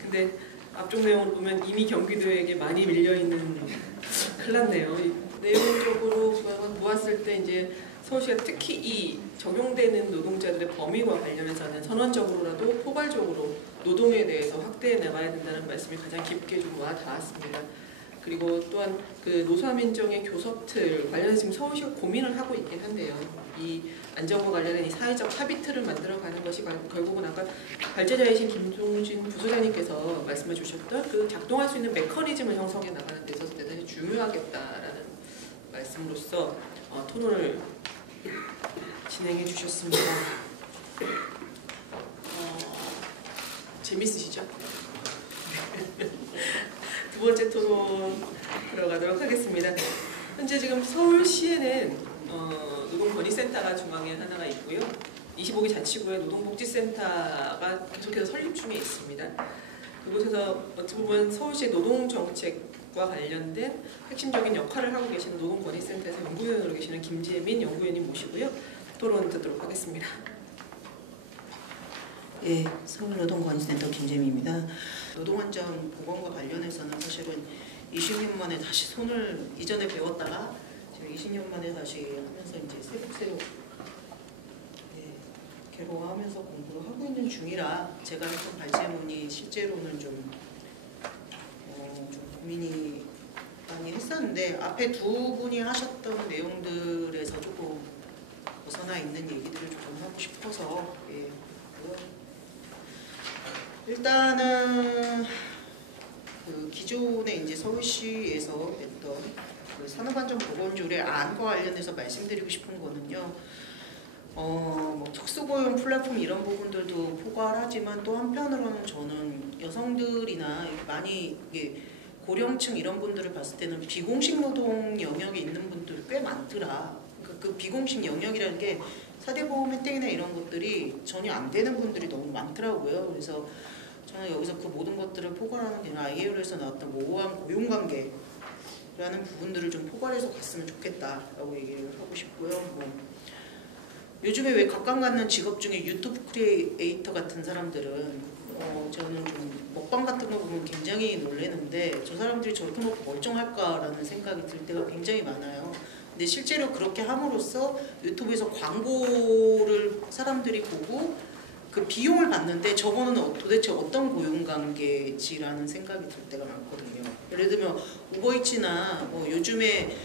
근데 앞쪽 내용을 보면 이미 경기도에게 많이 밀려있는, 큰일 났네요. 내용적으로 모았을 때 이제 서울시가 특히 이 적용되는 노동자들의 범위와 관련해서는 선언적으로라도 포괄적으로 노동에 대해서 확대해 나가야 된다는 말씀이 가장 깊게 좀 와 닿았습니다. 그리고 또한 그 노사민정의 교섭틀 관련해서 지금 서울시가 고민을 하고 있긴 한데요. 이 안전과 관련된 이 사회적 합의틀을 만들어가는 것이 결국은 아까 발제자이신 김종진 부소장님께서 말씀해 주셨던 그 작동할 수 있는 메커니즘을 형성해 나가는 데 있어서 대단히 중요하겠다라는 말씀으로서 토론을 진행해 주셨습니다. 재밌으시죠? 두 번째 토론 들어가도록 하겠습니다. 현재 지금 서울시에는 노동권익센터가 중앙에 하나가 있고요. 25개 자치구에 노동복지센터가 계속해서 설립 중에 있습니다. 그곳에서 어떻게 보면 서울시의 노동정책과 관련된 핵심적인 역할을 하고 계시는 노동권익센터에서 연구위원으로 계시는 김재민 연구위원님 모시고요. 토론 듣도록 하겠습니다. 예, 서울노동권익센터 김재미입니다. 노동안전보건과 관련해서는 사실은 20년 만에 다시 손을 이전에 배웠다가 지금 20년 만에 다시 하면서 이제 새록새록 괴로워하면서 공부를 하고 있는 중이라 제가 했던 발제문이 실제로는 좀 고민이 많이 했었는데 앞에 두 분이 하셨던 내용들에서 조금 벗어나 있는 얘기들을 조금 하고 싶어서 일단은 그 기존에 이제 서울시에서 했던 그 산업안전보건조례 안과 관련해서 말씀드리고 싶은 거는요. 뭐 특수고용 플랫폼 이런 부분들도 포괄하지만 또 한편으로는 저는 여성들이나 많이 고령층 이런 분들을 봤을 때는 비공식 노동 영역에 있는 분들이 꽤 많더라. 그 비공식 영역이라는 게 사대보험 혜택이나 이런 것들이 전혀 안 되는 분들이 너무 많더라고요. 그래서 저는 여기서 그 모든 것들을 포괄하는 게 아니라 ILO에서 나왔던 모호한 고용관계라는 부분들을 좀 포괄해서 갔으면 좋겠다라고 얘기를 하고 싶고요. 뭐 요즘에 왜 각광 갖는 직업 중에 유튜브 크리에이터 같은 사람들은 저는 좀 먹방 같은 거 보면 굉장히 놀라는데 저 사람들이 저렇게 먹고 멀쩡할까라는 생각이 들 때가 굉장히 많아요. 근데 실제로 그렇게 함으로써 유튜브에서 광고를 사람들이 보고 그 비용을 받는데 저거는 도대체 어떤 고용관계지라는 생각이 들 때가 많거든요. 예를 들면 우버이츠나 뭐 요즘에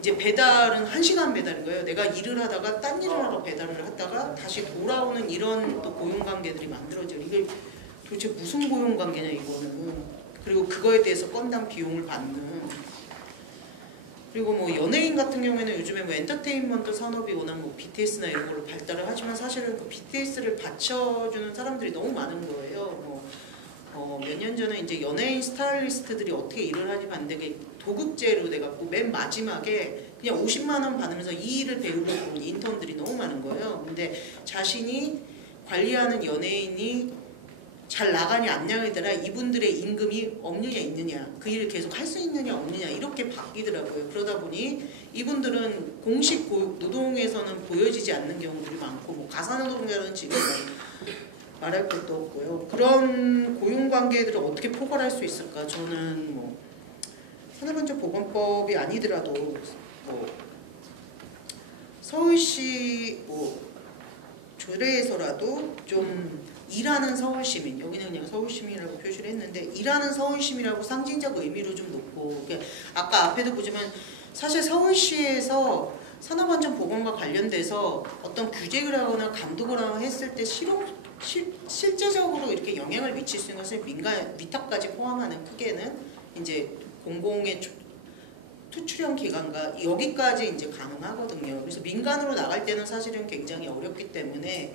이제 배달은 1시간 배달인 거예요. 내가 일을 하다가 딴 일을 하러 배달을 하다가 다시 돌아오는 이런 또 고용관계들이 만들어져요. 이게 도대체 무슨 고용관계냐 이거는. 그리고 그거에 대해서 건당 비용을 받는. 그리고 뭐 연예인 같은 경우에는 요즘에 뭐 엔터테인먼트 산업이 워낙 뭐 BTS나 이런 걸로 발달을 하지만 사실은 그 BTS를 받쳐주는 사람들이 너무 많은 거예요. 몇 년 전에 이제 연예인 스타일리스트들이 어떻게 일을 하지 봤는데 도급제로 돼갖고 맨 마지막에 그냥 50만 원 받으면서 이 일을 배우려고 온 인턴들이 너무 많은 거예요. 근데 자신이 관리하는 연예인이 잘 나가냐 안 나가냐더라 이분들의 임금이 없느냐 있느냐 그 일을 계속 할 수 있느냐 없느냐 이렇게 바뀌더라고요. 그러다 보니 이분들은 공식 노동에서는 보여지지 않는 경우들이 많고 뭐 가사노동자는 지금 말할 것도 없고요. 그런 고용관계들을 어떻게 포괄할 수 있을까? 저는 뭐 산업안전보건법이 아니더라도 뭐 서울시 뭐 조례에서라도 좀 일하는 서울시민, 여기는 그냥 서울시민이라고 표시를 했는데 일하는 서울시민이라고 상징적 의미로 좀 놓고 아까 앞에도 보지만 사실 서울시에서 산업안전보건과 관련돼서 어떤 규제를 하거나 감독을 하거나 했을 때 실제적으로 이렇게 영향을 미칠 수 있는 것을 위탁까지 포함하는 크게는 이제 공공의 투출형 기관과 여기까지 이제 가능하거든요. 그래서 민간으로 나갈 때는 사실은 굉장히 어렵기 때문에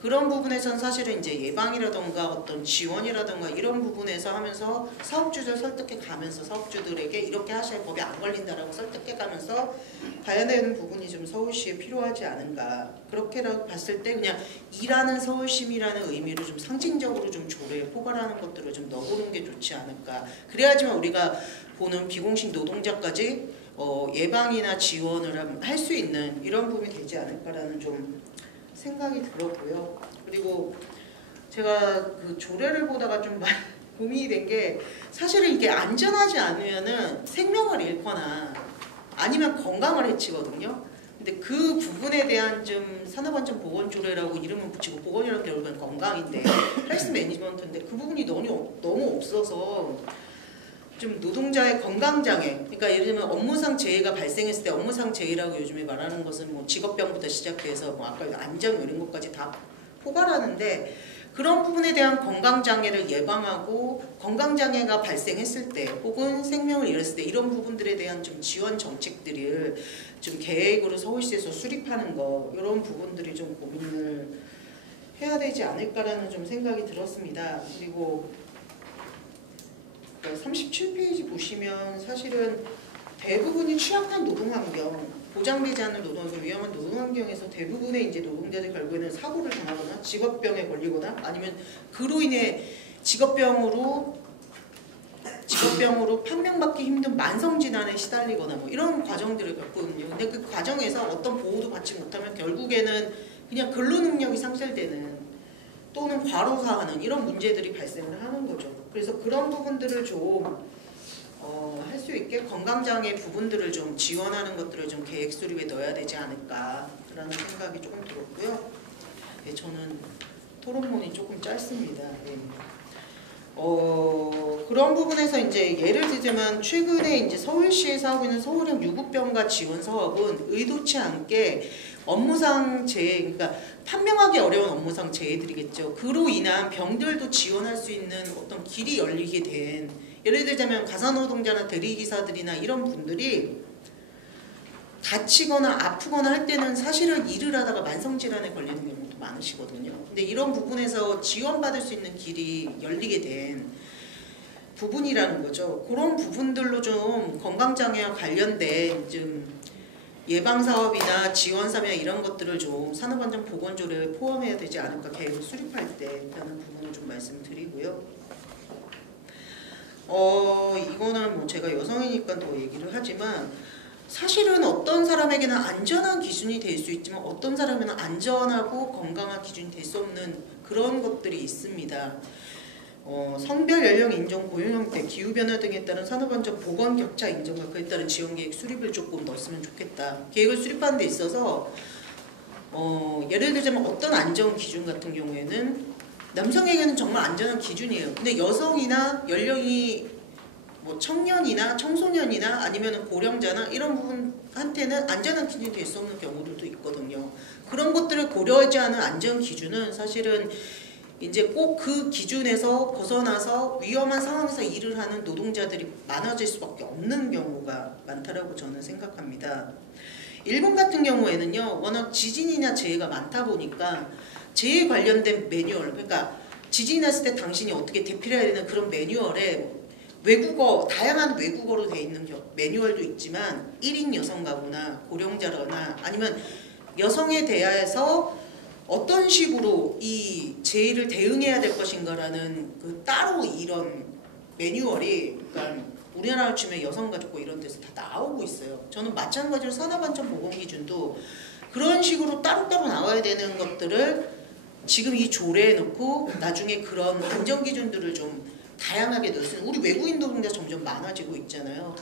그런 부분에선 사실은 이제 예방이라던가 어떤 지원이라던가 이런 부분에서 하면서 사업주들 설득해 가면서 사업주들에게 이렇게 하셔야 법에 안 걸린다라고 설득해 가면서 가야 되는 부분이 좀 서울시에 필요하지 않은가. 그렇게라도 봤을 때 그냥 일하는 서울시민이라는 의미로 좀 상징적으로 좀 조례에 포괄하는 것들을 좀 넣어보는 게 좋지 않을까. 그래야지만 우리가 보는 비공식 노동자까지 예방이나 지원을 할 수 있는 이런 부분이 되지 않을까라는 좀 생각이 들었고요. 그리고 제가 그 조례를 보다가 좀 고민이 된 게 사실은 이게 안전하지 않으면은 생명을 잃거나 아니면 건강을 해치거든요. 근데 그 부분에 대한 좀 산업안전보건조례라고 이름을 붙이고 보건이라는 게 결국은 건강인데 헬스 매니지먼트인데 그 부분이 너무 없어서 좀 노동자의 건강장애, 그러니까 예를 들면 업무상 재해가 발생했을 때 업무상 재해라고 요즘에 말하는 것은 뭐 직업병부터 시작해서 뭐 아까 안전 이런 것까지 다 포괄하는데 그런 부분에 대한 건강장애를 예방하고 건강장애가 발생했을 때 혹은 생명을 잃었을 때 이런 부분들에 대한 좀 지원 정책들을 좀 계획으로 서울시에서 수립하는 거 이런 부분들이 좀 고민을 해야 되지 않을까라는 좀 생각이 들었습니다. 그리고 37페이지 보시면 사실은 대부분이 취약한 노동환경, 보장되지 않는 노동환경, 위험한 노동환경에서 대부분의 이제 노동자들이 결국에는 사고를 당하거나 직업병에 걸리거나 아니면 그로 인해 직업병으로 판명받기 힘든 만성질환에 시달리거나 뭐 이런 과정들을 겪거든요. 근데 그 과정에서 어떤 보호도 받지 못하면 결국에는 그냥 근로능력이 상실되는 또는 과로사하는 이런 문제들이 발생을 하는 거죠. 그래서 그런 부분들을 좀 할 수 있게 건강장애 부분들을 좀 지원하는 것들을 좀 계획 수립에 넣어야 되지 않을까라는 생각이 조금 들었고요. 네, 저는 토론문이 조금 짧습니다. 네. 그런 부분에서 이제 예를 들자면 최근에 이제 서울시에서 하고 있는 서울형 유급병가 지원 사업은 의도치 않게 업무상 재해, 그러니까 판명하기 어려운 업무상 재해들이겠죠. 그로 인한 병들도 지원할 수 있는 어떤 길이 열리게 된 예를 들자면 가사노동자나 대리기사들이나 이런 분들이 다치거나 아프거나 할 때는 사실은 일을 하다가 만성질환에 걸리는 경우도 많으시거든요. 근데 이런 부분에서 지원받을 수 있는 길이 열리게 된 부분이라는 거죠. 그런 부분들로 좀 건강장애와 관련된 좀 예방사업이나 지원사업이나 이런 것들을 좀 산업안전보건조례에 포함해야 되지 않을까 계획을 수립할 때라는 부분을 좀 말씀드리고요. 이거는 뭐 제가 여성이니까 더 얘기를 하지만 사실은 어떤 사람에게는 안전한 기준이 될 수 있지만 어떤 사람에게는 안전하고 건강한 기준이 될 수 없는 그런 것들이 있습니다. 성별, 연령 인종, 고용 형태, 기후변화 등에 따른 산업안전 보건 격차 인정과 그에 따른 지원계획 수립을 조금 넣었으면 좋겠다. 계획을 수립하는 데 있어서 예를 들자면 어떤 안전 기준 같은 경우에는 남성에게는 정말 안전한 기준이에요. 근데 여성이나 연령이 뭐 청년이나 청소년이나 아니면 고령자나 이런 부분한테는 안전한 기준이 될 수 없는 경우들도 있거든요. 그런 것들을 고려하지 않은 안전 기준은 사실은 이제 꼭 그 기준에서 벗어나서 위험한 상황에서 일을 하는 노동자들이 많아질 수밖에 없는 경우가 많다라고 저는 생각합니다. 일본 같은 경우에는요, 워낙 지진이나 재해가 많다 보니까 재해 관련된 매뉴얼, 그러니까 지진이 났을 때 당신이 어떻게 대피를 해야 되는 그런 매뉴얼에 외국어, 다양한 외국어로 되어 있는 매뉴얼도 있지만 1인 여성 가구나 고령자거나 아니면 여성에 대해서 어떤 식으로 이 제의를 대응해야 될 것인가라는 그 따로 이런 매뉴얼이 그러니까 우리나라 치면 여성가족부 이런 데서 다 나오고 있어요. 저는 마찬가지로 산업안전보건기준도 그런 식으로 따로따로 나와야 되는 것들을 지금 이 조례에 넣고 나중에 그런 안전기준들을 좀 다양하게 넣었어요. 우리 외국인 노동자 점점 많아지고 있잖아요.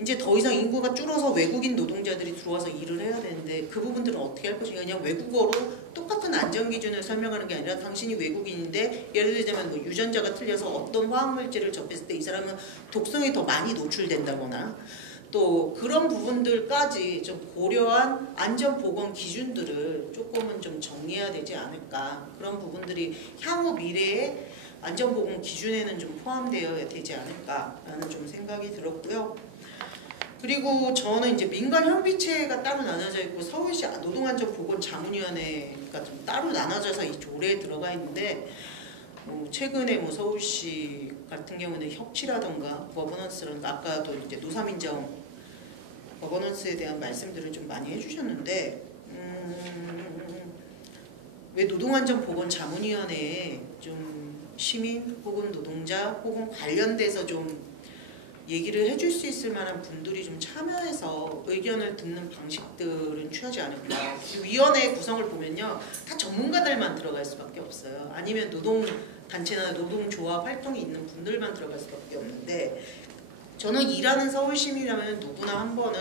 이제 더 이상 인구가 줄어서 외국인 노동자들이 들어와서 일을 해야 되는데 그 부분들은 어떻게 할 것인가. 그냥 외국어로 똑같은 안전기준을 설명하는 게 아니라 당신이 외국인인데 예를 들자면 뭐 유전자가 틀려서 어떤 화학물질을 접했을 때 이 사람은 독성에 더 많이 노출된다거나 또 그런 부분들까지 좀 고려한 안전보건 기준들을 조금은 좀 정리해야 되지 않을까. 그런 부분들이 향후 미래의 안전보건 기준에는 좀 포함되어야 되지 않을까라는 좀 생각이 들었고요. 그리고 저는 이제 민간 협의체가 따로 나눠져 있고 서울시 노동안전보건자문위원회가 좀 따로 나눠져서 이 조례에 들어가 있는데 최근에 뭐 서울시 같은 경우는 협치라던가 거버넌스라든가 아까도 이제 노사민정 거버넌스에 대한 말씀들을 좀 많이 해주셨는데 왜 노동안전보건자문위원회에 좀 시민 혹은 노동자 혹은 관련돼서 좀 얘기를 해줄 수 있을 만한 분들이 좀 참여해서 의견을 듣는 방식들은 취하지 않을까. 위원회 구성을 보면요, 다 전문가들만 들어갈 수밖에 없어요. 아니면 노동단체나 노동조합 활동이 있는 분들만 들어갈 수밖에 없는데 저는 일하는 서울시민이라면 누구나 한 번은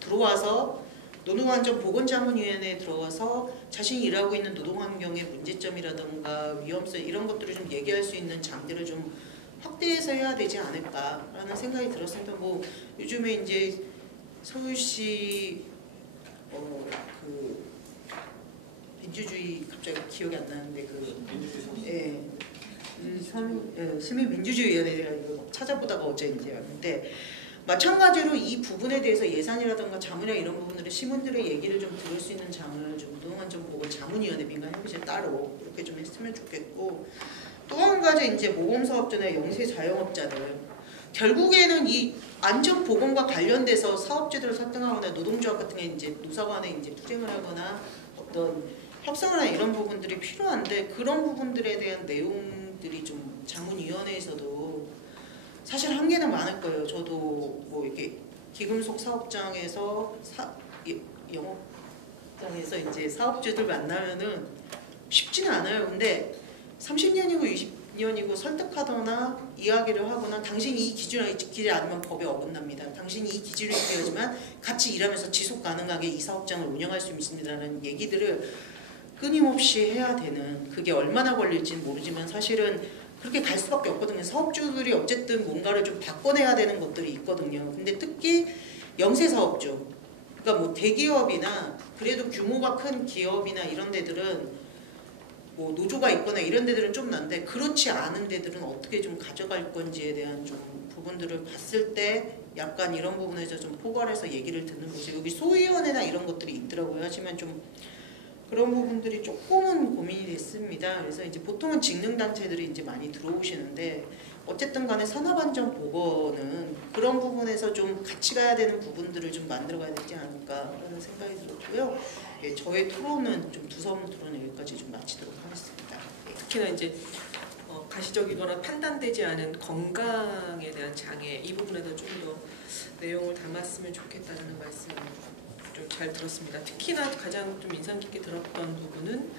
들어와서 노동안전보건자문위원회에 들어가서 자신이 일하고 있는 노동환경의 문제점이라든가 위험성 이런 것들을 좀 얘기할 수 있는 장들을 좀 확대해서 해야 되지 않을까라는 생각이 들었습니다. 뭐 요즘에 이제 서울시 그 민주주의 갑자기 기억이 안 나는데 시민민주주의위원회가 찾아보다가 어제 이제 왔는데 마찬가지로 이 부분에 대해서 예산이라든가 자문이나 이런 부분들을 시민들의 얘기를 좀 들을 수 있는 장을 좀 노동안전보건자문위원회 민간협의체 따로 이렇게 좀 했으면 좋겠고. 또 한 가지 이제 모범사업자나 영세 자영업자들 결국에는 이 안전보건과 관련돼서 사업주들을 설득하거나 노동조합 같은 게 이제 노사간에 이제 투쟁을 하거나 어떤 협상을 하는 이런 부분들이 필요한데 그런 부분들에 대한 내용들이 좀 자문위원회에서도 사실 한계는 많을 거예요. 저도 뭐 이렇게 기금속 사업장에서 영업장에서 이제 사업주들 만나면은 쉽지는 않아요. 근데 30년이고 20년이고 설득하거나 이야기를 하거나 당신이 이 기준을 지키지 않으면 법에 어긋납니다. 당신이 이 기준을 지켜야지만 같이 일하면서 지속 가능하게 이 사업장을 운영할 수 있습니다라는 얘기들을 끊임없이 해야 되는 그게 얼마나 걸릴지는 모르지만 사실은 그렇게 갈 수밖에 없거든요. 사업주들이 어쨌든 뭔가를 좀 바꿔내야 되는 것들이 있거든요. 근데 특히 영세사업주 그러니까 뭐 대기업이나 그래도 규모가 큰 기업이나 이런 데들은 뭐 노조가 있거나 이런 데들은 좀 난데 그렇지 않은 데들은 어떻게 좀 가져갈 건지에 대한 좀 부분들을 봤을 때 약간 이런 부분에서 좀 포괄해서 얘기를 듣는 거죠. 여기 소위원회나 이런 것들이 있더라고요. 하지만 좀 그런 부분들이 조금은 고민이 됐습니다. 그래서 이제 보통은 직능단체들이 이제 많이 들어오시는데 어쨌든 간에 산업안전보건은 그런 부분에서 좀 같이 가야 되는 부분들을 좀 만들어가야 되지 않을까라는 생각이 들었고요. 예, 저의 토론은 좀 두서없는 토론은 여기까지 좀 마치도록 하겠습니다. 예. 특히나 이제 가시적이거나 판단되지 않은 건강에 대한 장애 이 부분에도 좀 더 내용을 담았으면 좋겠다는 말씀을 좀 잘 들었습니다. 특히나 가장 좀 인상 깊게 들었던 부분은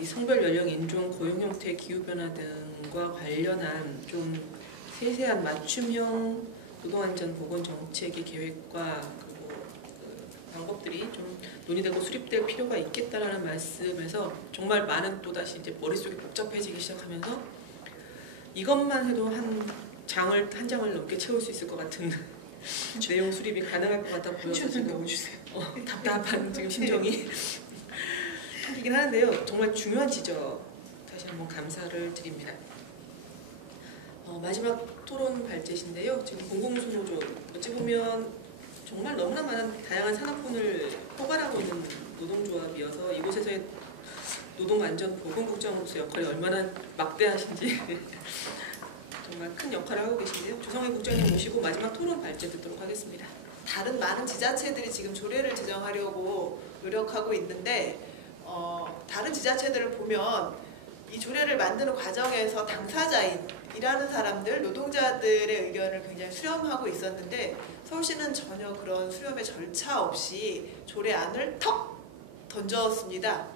이 성별, 연령, 인종, 고용 형태, 기후 변화 등과 관련한 좀 세세한 맞춤형 노동안전 보건 정책의 계획과 방법들이 좀 논의되고 수립될 필요가 있겠다라는 말씀에서 정말 많은 또다시 이제 머릿속이 복잡해지기 시작하면서 이것만 해도 한 장을 넘게 채울 수 있을 것 같은 내용 수립이 가능할 것 같아 보여서 지금 답답한 지금 심정이 생기긴 하는데요. 정말 중요한 지적 다시 한번 감사를 드립니다. 마지막 토론 발제신데요. 지금 공공노조 어찌 보면 정말 너무나 많은 다양한 산업군을 포괄하고 있는 노동조합이어서 이곳에서의 노동안전보건국장으로서 역할이 얼마나 막대하신지 정말 큰 역할을 하고 계신데요. 조성회 국장님 모시고 마지막 토론 발제 듣도록 하겠습니다. 다른 많은 지자체들이 지금 조례를 제정하려고 노력하고 있는데 다른 지자체들을 보면 이 조례를 만드는 과정에서 당사자인 일하는 사람들, 노동자들의 의견을 굉장히 수렴하고 있었는데 서울시는 전혀 그런 수렴의 절차 없이 조례안을 턱 던졌습니다.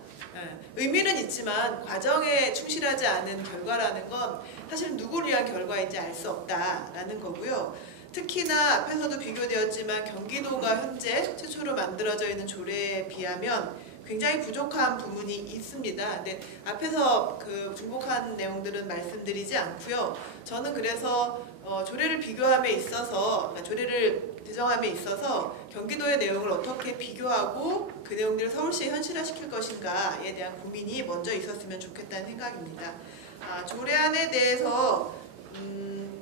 의미는 있지만 과정에 충실하지 않은 결과라는 건 사실 누구를 위한 결과인지 알 수 없다라는 거고요. 특히나 앞에서도 비교되었지만 경기도가 현재 최초로 만들어져 있는 조례에 비하면 굉장히 부족한 부분이 있습니다. 근데 앞에서 그 중복한 내용들은 말씀드리지 않고요. 저는 그래서 조례를 비교함에 있어서, 조례를 제정함에 있어서 경기도의 내용을 어떻게 비교하고 그 내용들을 서울시에 현실화시킬 것인가에 대한 고민이 먼저 있었으면 좋겠다는 생각입니다. 조례안에 대해서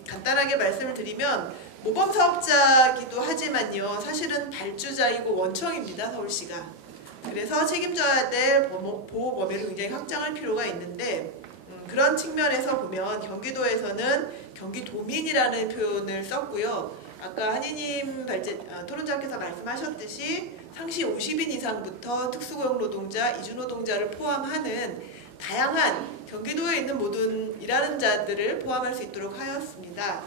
간단하게 말씀을 드리면 모범사업자이기도 하지만요. 사실은 발주자이고 원청입니다. 서울시가. 그래서 책임져야 될 보호 범위를 굉장히 확장할 필요가 있는데 그런 측면에서 보면 경기도에서는 경기도민이라는 표현을 썼고요. 아까 한희님 토론자께서 말씀하셨듯이 상시 50인 이상부터 특수고용 노동자, 이주 노동자를 포함하는 다양한 경기도에 있는 모든 일하는 자들을 포함할 수 있도록 하였습니다.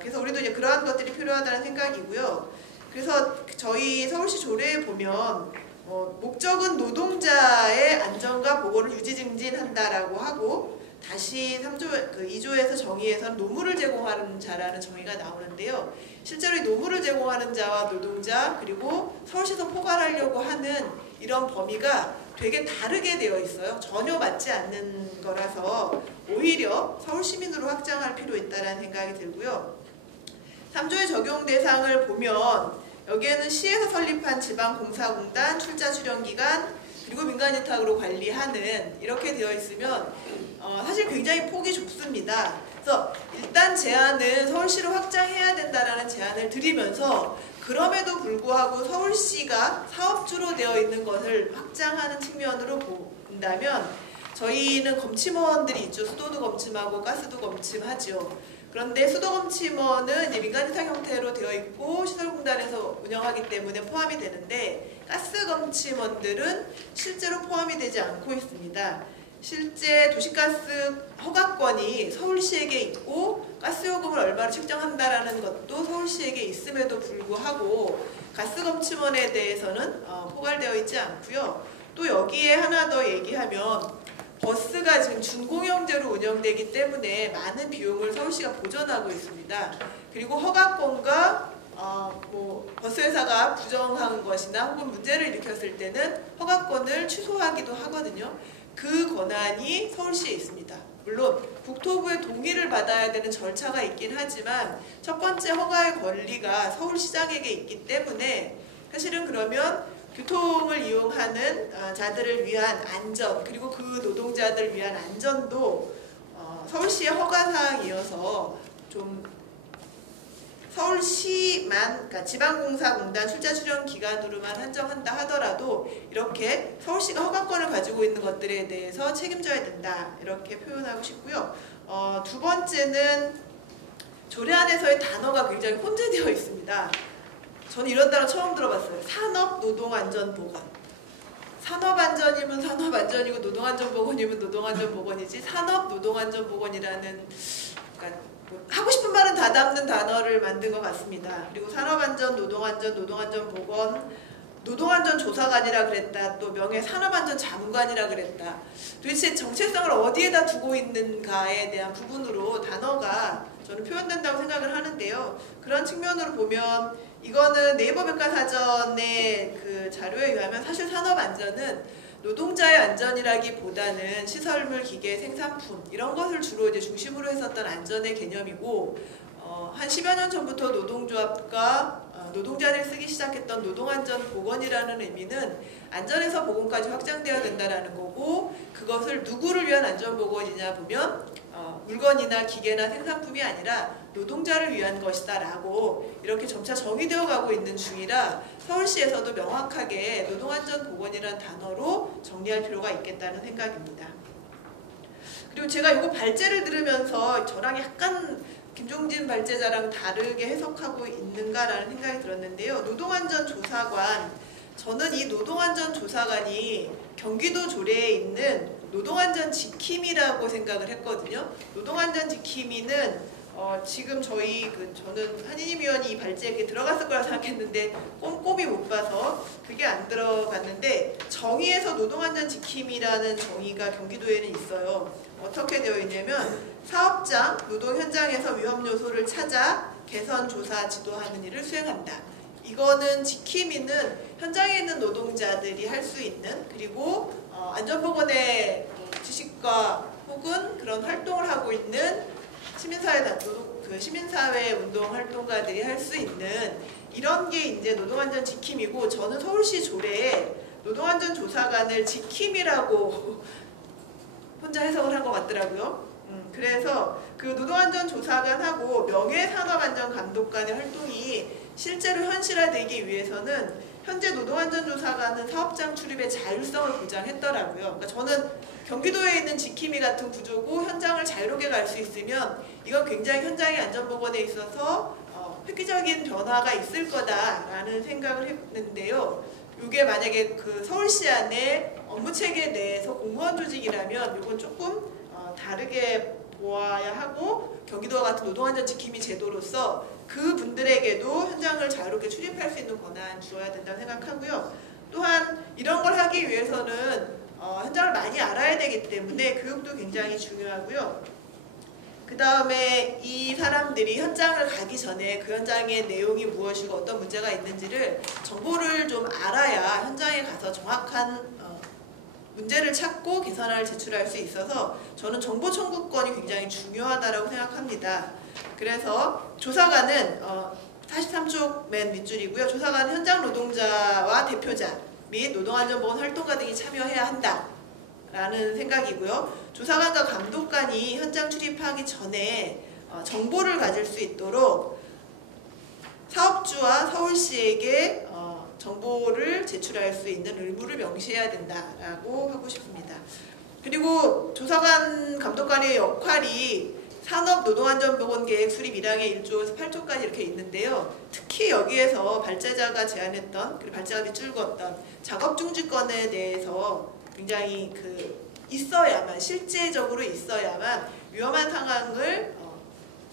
그래서 우리도 이제 그러한 것들이 필요하다는 생각이고요. 그래서 저희 서울시 조례에 보면 목적은 노동자의 안전과 보호를 유지증진한다라고 하고 다시 2조에서 정의에서는 노무를 제공하는 자라는 정의가 나오는데요. 실제로 이 노무를 제공하는 자와 노동자 그리고 서울시에서 포괄하려고 하는 이런 범위가 되게 다르게 되어 있어요. 전혀 맞지 않는 거라서 오히려 서울시민으로 확장할 필요 있다는 생각이 들고요. 3조의 적용 대상을 보면 여기에는 시에서 설립한 지방공사공단, 출자 출연기관, 그리고 민간위탁으로 관리하는 이렇게 되어 있으면 사실 굉장히 폭이 좁습니다. 그래서 일단 제안은 서울시로 확장해야 된다라는 제안을 드리면서 그럼에도 불구하고 서울시가 사업주로 되어 있는 것을 확장하는 측면으로 본다면 저희는 검침원들이 있죠. 수도도 검침하고 가스도 검침하죠. 그런데 수도검침원은 이제 민간위탁 형태로 되어 있고 시설공단에서 운영하기 때문에 포함이 되는데 가스검침원들은 실제로 포함이 되지 않고 있습니다. 실제 도시가스 허가권이 서울시에게 있고 가스요금을 얼마로 책정한다라는 것도 서울시에게 있음에도 불구하고 가스검침원에 대해서는 포괄되어 있지 않고요. 또 여기에 하나 더 얘기하면 버스가 지금 준공영제로 운영되기 때문에 많은 비용을 서울시가 보전하고 있습니다. 그리고 허가권과 버스회사가 부정한 것이나 혹은 문제를 일으켰을 때는 허가권을 취소하기도 하거든요. 그 권한이 서울시에 있습니다. 물론 국토부의 동의를 받아야 되는 절차가 있긴 하지만 첫 번째 허가의 권리가 서울시장에게 있기 때문에 사실은 그러면 교통을 이용하는 자들을 위한 안전 그리고 그 노동자들을 위한 안전도 서울시의 허가사항이어서 좀 서울시만 그러니까 지방공사공단 출자 출연 기관으로만 한정한다 하더라도 이렇게 서울시가 허가권을 가지고 있는 것들에 대해서 책임져야 된다 이렇게 표현하고 싶고요. 두 번째는 조례안에서의 단어가 굉장히 혼재되어 있습니다. 저는 이런 단어 처음 들어봤어요. 산업노동안전보건. 산업안전이면 산업안전이고 노동안전보건이면 노동안전보건이지 산업노동안전보건이라는 그러니까 하고 싶은 말은 다 담는 단어를 만든 것 같습니다. 그리고 산업안전, 노동안전, 노동안전보건, 노동안전조사관이라 그랬다. 또 명예산업안전자문관이라 그랬다. 도대체 정체성을 어디에다 두고 있는가에 대한 부분으로 단어가 저는 표현된다고 생각을 하는데요. 그런 측면으로 보면 이거는 네이버 백과사전의 그 자료에 의하면 사실 산업안전은 노동자의 안전이라기보다는 시설물, 기계, 생산품 이런 것을 주로 이제 중심으로 했었던 안전의 개념이고 한 10여 년 전부터 노동조합과 노동자를 쓰기 시작했던 노동안전보건이라는 의미는 안전에서 보건까지 확장되어야 된다는 거고 그것을 누구를 위한 안전보건이냐 보면 물건이나 기계나 생산품이 아니라 노동자를 위한 것이다 라고 이렇게 점차 정의되어 가고 있는 중이라 서울시에서도 명확하게 노동안전보건이라는 단어로 정리할 필요가 있겠다는 생각입니다. 그리고 제가 이거 발제를 들으면서 저랑 약간 김종진 발제자랑 다르게 해석하고 있는가라는 생각이 들었는데요. 노동안전조사관 저는 이 노동안전조사관이 경기도 조례에 있는 노동안전 지킴이라고 생각을 했거든요. 노동안전 지킴이는 지금 저는 한인임 위원이 이 발제에 들어갔을 거라 생각했는데 꼼꼼히 못 봐서 그게 안 들어갔는데, 정의에서 노동안전 지킴이라는 정의가 경기도에는 있어요. 어떻게 되어 있냐면 사업장, 노동 현장에서 위험 요소를 찾아 개선, 조사, 지도하는 일을 수행한다. 이거는 지킴이는 현장에 있는 노동자들이 할 수 있는, 그리고 안전보건의 지식과 혹은 그런 활동을 하고 있는 시민사회 운동 활동가들이 할 수 있는 이런 게 이제 노동안전 지킴이고, 저는 서울시 조례에 노동안전조사관을 지킴이라고 혼자 해석을 한 것 같더라고요. 그래서 그 노동안전조사관하고 명예산업안전감독관의 활동이 실제로 현실화되기 위해서는 현재 노동안전조사관은 사업장 출입의 자율성을 보장했더라고요. 그러니까 저는 경기도에 있는 지킴이 같은 구조고 현장을 자유롭게 갈 수 있으면 이건 굉장히 현장의 안전보건에 있어서 획기적인 변화가 있을 거다라는 생각을 했는데요. 이게 만약에 그 서울시 안에 업무체계 내에서 공무원 조직이라면 이건 조금 다르게 보아야 하고, 경기도와 같은 노동안전 지킴이 제도로서 그 분들에게도 현장을 자유롭게 출입할 수 있는 권한 주어야 된다고 생각하고요. 또한 이런 걸 하기 위해서는 현장을 많이 알아야 되기 때문에 교육도 굉장히 중요하고요. 그 다음에 이 사람들이 현장을 가기 전에 그 현장의 내용이 무엇이고 어떤 문제가 있는지를 정보를 좀 알아야 현장에 가서 정확한 문제를 찾고 개선안을 제출할 수 있어서 저는 정보 청구권이 굉장히 중요하다고 생각합니다. 그래서 조사관은 43쪽 맨 윗줄이고요. 조사관은 현장 노동자와 대표자 및 노동안전보건 활동가 등이 참여해야 한다라는 생각이고요. 조사관과 감독관이 현장 출입하기 전에 정보를 가질 수 있도록 사업주와 서울시에게 정보를 제출할 수 있는 의무를 명시해야 된다라고 하고 싶습니다. 그리고 조사관, 감독관의 역할이 산업노동안전보건계획 수립 1항의 1조에서 8조까지 이렇게 있는데요. 특히 여기에서 발제자가 제안했던, 그리고 발제가 밑줄 그었던 작업중지권에 대해서 굉장히 있어야만, 실제적으로 있어야만 위험한 상황을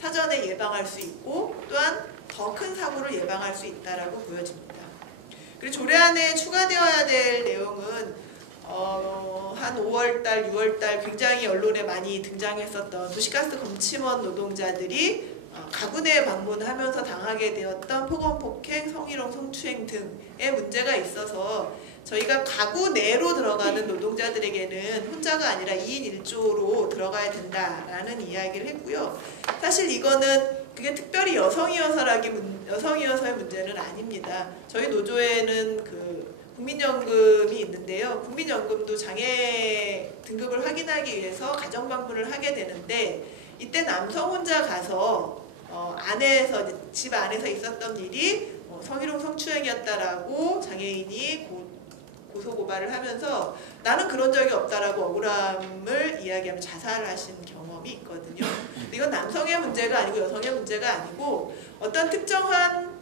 사전에 예방할 수 있고, 또한 더 큰 사고를 예방할 수 있다라고 보여집니다. 그리고 조례안에 추가되어야 될 내용은 한 5월달, 6월달 굉장히 언론에 많이 등장했었던 도시가스 검침원 노동자들이 가구 내 방문하면서 당하게 되었던 폭언, 폭행, 성희롱, 성추행 등의 문제가 있어서 저희가 가구 내로 들어가는 노동자들에게는 혼자가 아니라 2인 1조로 들어가야 된다라는 이야기를 했고요. 사실 이거는 그게 특별히 여성이어서의 문제는 아닙니다. 저희 노조에는 국민연금이 있는데요. 국민연금도 장애 등급을 확인하기 위해서 가정방문을 하게 되는데, 이때 남성 혼자 가서 집 안에서 있었던 일이 성희롱 성추행이었다라고 장애인이 고소고발을 하면서 나는 그런 적이 없다라고 억울함을 이야기하며 자살을 하신 경험이 있거든요. 근데 이건 남성의 문제가 아니고 여성의 문제가 아니고 어떤 특정한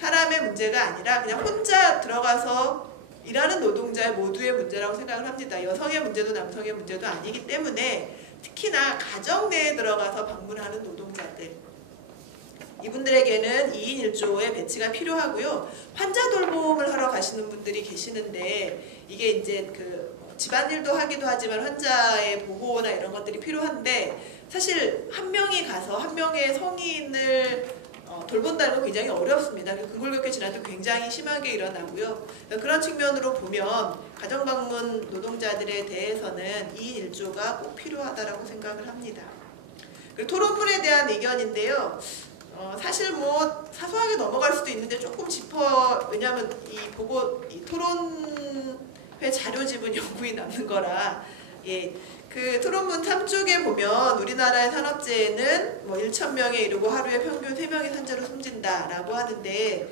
사람의 문제가 아니라 그냥 혼자 들어가서 일하는 노동자의 모두의 문제라고 생각을 합니다. 여성의 문제도 남성의 문제도 아니기 때문에 특히나 가정 내에 들어가서 방문하는 노동자들, 이분들에게는 2인 1조의 배치가 필요하고요. 환자 돌봄을 하러 가시는 분들이 계시는데 이게 이제 집안일도 하기도 하지만 환자의 보호나 이런 것들이 필요한데, 사실 한 명이 가서 한 명의 성인을 돌본다는 건 굉장히 어렵습니다. 근골격계 질환도 굉장히 심하게 일어나고요. 그런 측면으로 보면 가정방문 노동자들에 대해서는 2인 1조가 꼭 필요하다고 생각을 합니다. 그리고 토론문에 대한 의견인데요. 사실 사소하게 넘어갈 수도 있는데 조금 왜냐하면 이 토론회 자료집은 연구에 남는 거라, 그 토론문 3쪽에 보면 우리나라의 산업재해는 1,000명에 이르고 하루에 평균 3명이 산재로 숨진다라고 하는데,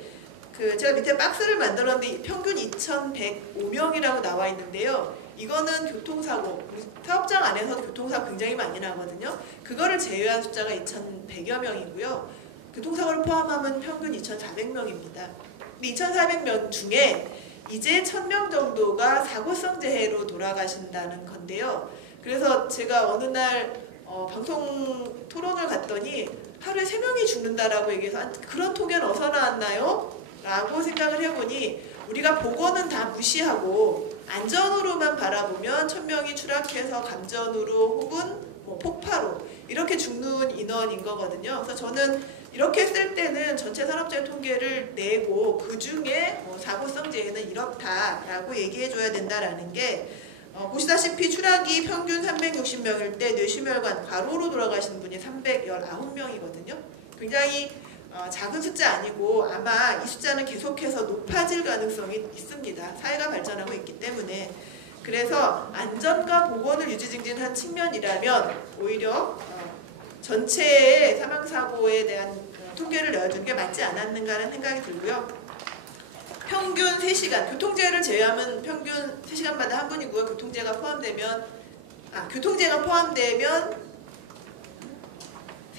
제가 밑에 박스를 만들었는데 평균 2,105명이라고 나와 있는데요. 이거는 교통사고, 사업장 안에서도 교통사고 굉장히 많이 나거든요. 그거를 제외한 숫자가 2,100여 명이고요. 교통사고를 포함하면 평균 2,400명입니다. 근데 2,400명 중에 이제 1000명 정도가 사고성 재해로 돌아가신다는 건데요. 그래서 제가 어느 날 방송 토론을 갔더니 하루에 3명이 죽는다라고 얘기해서 그런 통계는 어디서 나왔나요? 라고 생각을 해보니 우리가 보고는 다 무시하고 안전으로만 바라보면 1000명이 추락해서 감전으로 혹은 뭐 폭파로 이렇게 죽는 인원인 거거든요. 그래서 저는 이렇게 쓸 때는 전체 산업재해 통계를 내고 그 중에 뭐 사고성 재해는 이렇다라고 얘기해줘야 된다라는 게 보시다시피 추락이 평균 360명일 때 뇌심혈관 과로로 돌아가시는 분이 319명이거든요. 굉장히 작은 숫자 아니고 아마 이 숫자는 계속해서 높아질 가능성이 있습니다. 사회가 발전하고 있기 때문에. 그래서 안전과 보건을 유지증진한 측면이라면 오히려 전체의 사망사고에 대한 통계를 내어주는 게 맞지 않았는가 하는 생각이 들고요. 평균 3시간, 교통재해를 제외하면 평균 3시간마다 한 분이고요. 교통재해가 포함되면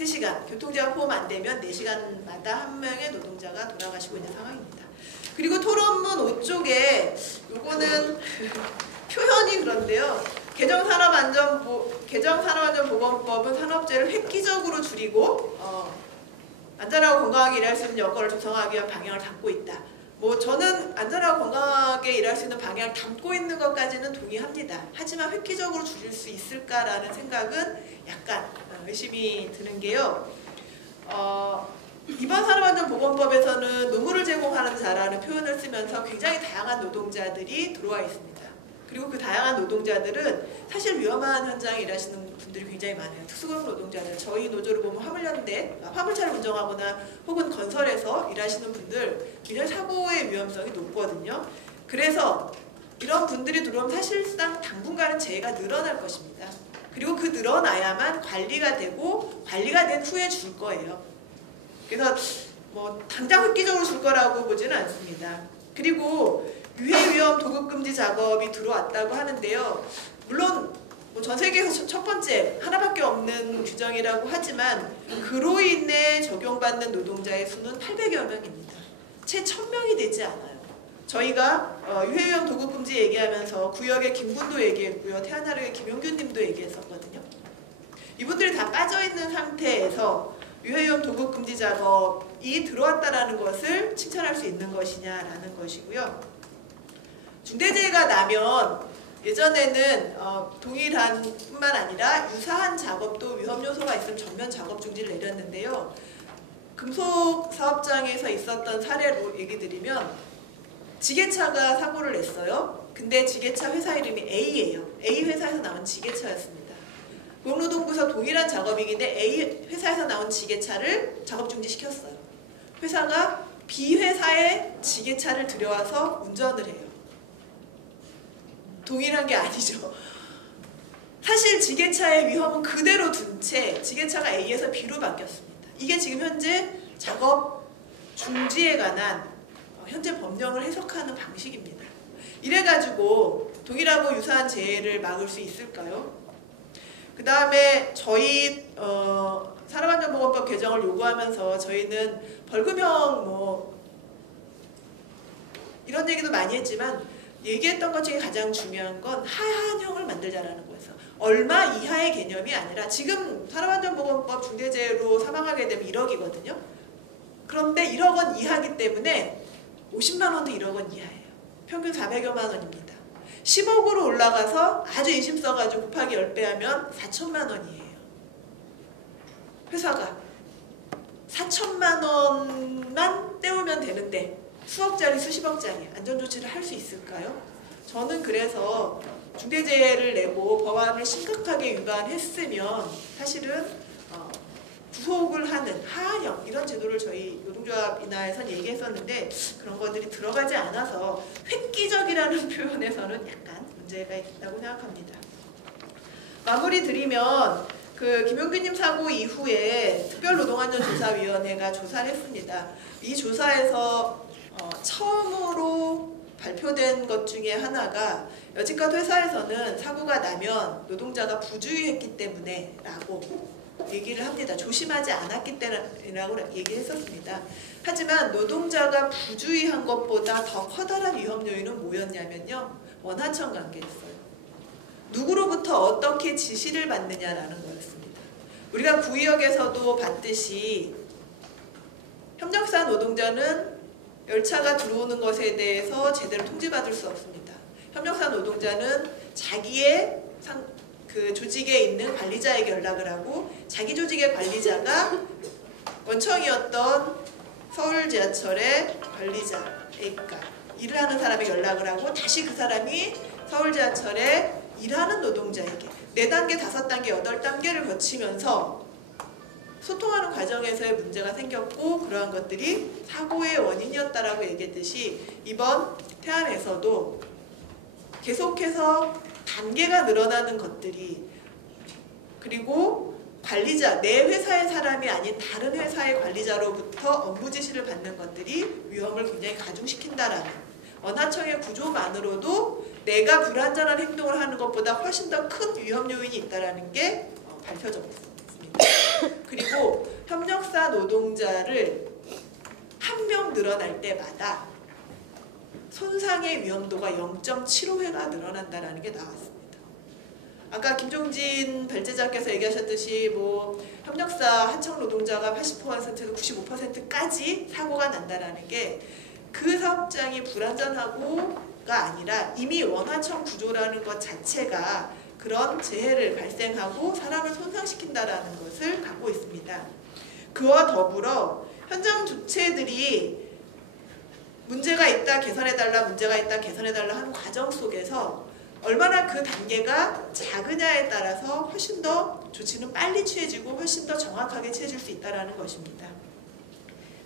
3시간, 교통재해가 포함 안 되면 4시간마다 한 명의 노동자가 돌아가시고 있는 상황입니다. 그리고 토론문 5쪽에 요거는 표현이 그런데요. 개정산업안전보건법은 산업재해를 획기적으로 줄이고 안전하고 건강하게 일할 수 있는 여건을 조성하기 위한 방향을 담고 있다. 뭐 저는 안전하고 건강하게 일할 수 있는 방향을 담고 있는 것까지는 동의합니다. 하지만 획기적으로 줄일 수 있을까라는 생각은 약간 의심이 드는 게요. 이번 산업안전보건법에서는 노무를 제공하는 자라는 표현을 쓰면서 굉장히 다양한 노동자들이 들어와 있습니다. 그리고 그 다양한 노동자들은 사실 위험한 현장에 일하시는 분들이 굉장히 많아요. 특수고용 노동자들, 저희 노조를 보면 화물차를 운전하거나 혹은 건설에서 일하시는 분들 굉장히 사고의 위험성이 높거든요. 그래서 이런 분들이 들어오면 사실상 당분간은 재해가 늘어날 것입니다. 그리고 그 늘어나야만 관리가 되고 관리가 된 후에 줄 거예요. 그래서 뭐 당장 획기적으로 줄 거라고 보지는 않습니다. 그리고 유해 위험 도급 금지 작업이 들어왔다고 하는데요. 물론 뭐 전 세계에서 첫 번째 하나밖에 없는 규정이라고 하지만 그로 인해 적용받는 노동자의 수는 800여 명입니다. 채 1000명이 되지 않아요. 저희가 유해 위험 도급 금지 얘기하면서 구역의 김군도 얘기했고요. 태안하루의 김용균 님도 얘기했었거든요. 이분들이 다 빠져있는 상태에서 유해위험 도급 금지 작업이 들어왔다라는 것을 칭찬할 수 있는 것이냐라는 것이고요. 중대재해가 나면 예전에는 동일한 뿐만 아니라 유사한 작업도 위험 요소가 있으면 전면 작업 중지를 내렸는데요. 금속 사업장에서 있었던 사례로 얘기 드리면 지게차가 사고를 냈어요. 근데 지게차 회사 이름이 A예요. A 회사에서 나온 지게차였습니다. 고용노동부에서 동일한 작업이긴데 A 회사에서 나온 지게차를 작업 중지시켰어요. 회사가 B 회사의 지게차를 들여와서 운전을 해요. 동일한 게 아니죠. 사실 지게차의 위험은 그대로 둔 채 지게차가 A에서 B로 바뀌었습니다. 이게 지금 현재 작업 중지에 관한 현재 법령을 해석하는 방식입니다. 이래가지고 동일하고 유사한 재해를 막을 수 있을까요? 그 다음에 저희 산업안전보건법 개정을 요구하면서 저희는 벌금형 뭐 이런 얘기도 많이 했지만 얘기했던 것 중에 가장 중요한 건 하한형을 만들자라는 거였어요. 얼마 이하의 개념이 아니라 지금 산업안전보건법 중대재해로 사망하게 되면 1억이거든요. 그런데 1억 원 이하이기 때문에 50만 원도 1억 원 이하예요. 평균 400여만 원입니다. 10억으로 올라가서 아주 인심 써가지고 곱하기 10배 하면 4천만 원이에요. 회사가 4천만 원만 떼우면 되는데 수억짜리 수십억짜리 안전조치를 할 수 있을까요? 저는 그래서 중대재해를 내고 법안을 심각하게 위반했으면 사실은 구속을 하는 하한형 이런 제도를 저희 노동조합이나에선 얘기했었는데 그런 것들이 들어가지 않아서 획기적이라는 표현에서는 약간 문제가 있다고 생각합니다. 마무리 드리면 그 김용균님 사고 이후에 특별노동안전조사위원회가 조사를 했습니다. 이 조사에서 처음으로 발표된 것 중에 하나가 여지껏 회사에서는 사고가 나면 노동자가 부주의했기 때문에 라고 얘기를 합니다. 조심하지 않았기 때문이라고 얘기했었습니다. 하지만 노동자가 부주의한 것보다 더 커다란 위험 요인은 뭐였냐면요. 원하청 관계였어요. 누구로부터 어떻게 지시를 받느냐라는 거였습니다. 우리가 구의역에서도 봤듯이 협력사 노동자는 열차가 들어오는 것에 대해서 제대로 통지받을 수 없습니다. 협력사 노동자는 자기의 그 조직에 있는 관리자에게 연락을 하고 자기 조직의 관리자가 원청이었던 서울 지하철의 관리자, 그러니까 일을 하는 사람에게 연락을 하고 다시 그 사람이 서울 지하철에 일하는 노동자에게 4단계, 5단계, 8단계를 거치면서 소통하는 과정에서의 문제가 생겼고 그러한 것들이 사고의 원인이었다라고 얘기했듯이 이번 태안에서도 계속해서 단계가 늘어나는 것들이 그리고 관리자, 내 회사의 사람이 아닌 다른 회사의 관리자로부터 업무 지시를 받는 것들이 위험을 굉장히 가중시킨다라는 원하청의 구조만으로도 내가 불완전한 행동을 하는 것보다 훨씬 더 큰 위험 요인이 있다는 게 밝혀졌습니다. 그리고 협력사 노동자를 한 명 늘어날 때마다 손상의 위험도가 0.75회가 늘어난다는 게 나왔습니다. 아까 김종진 발제자께서 얘기하셨듯이 뭐 협력사 하청 노동자가 80%에서 95%까지 사고가 난다는 게 그 사업장이 불완전하고가 아니라 이미 원하청 구조라는 것 자체가 그런 재해를 발생하고 사람을 손상시킨다라는 것을 갖고 있습니다. 그와 더불어 현장 주체들이 문제가 있다 개선해달라 문제가 있다 개선해달라 하는 과정 속에서 얼마나 그 단계가 작으냐에 따라서 훨씬 더 조치는 빨리 취해지고 훨씬 더 정확하게 취해질 수 있다는 것입니다.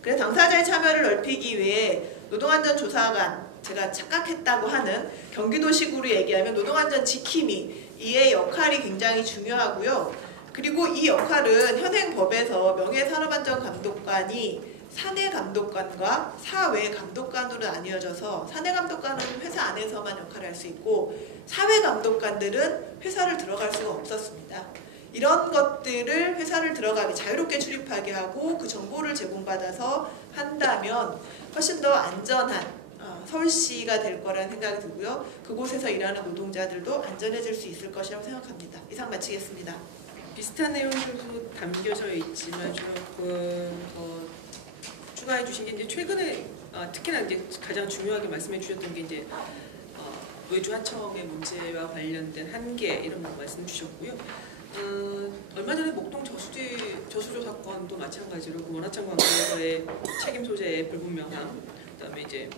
그래서 당사자의 참여를 넓히기 위해 노동안전조사관, 제가 착각했다고 하는 경기도식으로 얘기하면 노동안전 지킴이 이의 역할이 굉장히 중요하고요. 그리고 이 역할은 현행 법에서 명예산업안전감독관이 사내감독관과 사외감독관으로 나뉘어져서 사내감독관은 회사 안에서만 역할을 할 수 있고 사외감독관들은 회사를 들어갈 수가 없었습니다. 이런 것들을 회사를 들어가게 자유롭게 출입하게 하고 그 정보를 제공받아서 한다면 훨씬 더 안전한 서울시가 될 거라는 생각이 들고요. 그곳에서 일하는 노동자들도 안전해질 수 있을 것이라고 생각합니다. 이상 마치겠습니다. 비슷한 내용들도 담겨져 있지만 조금 더 추가해 주신 게 이제 최근에 특히나 이제 가장 중요하게 말씀해 주셨던 게 이제 외주하청의 문제와 관련된 한계 이런 거 말씀 주셨고요. 얼마 전에 목동 저수조 사건도 마찬가지로 그 원하청 관계에서의 책임 소재의 불분명함, 그다음에 이제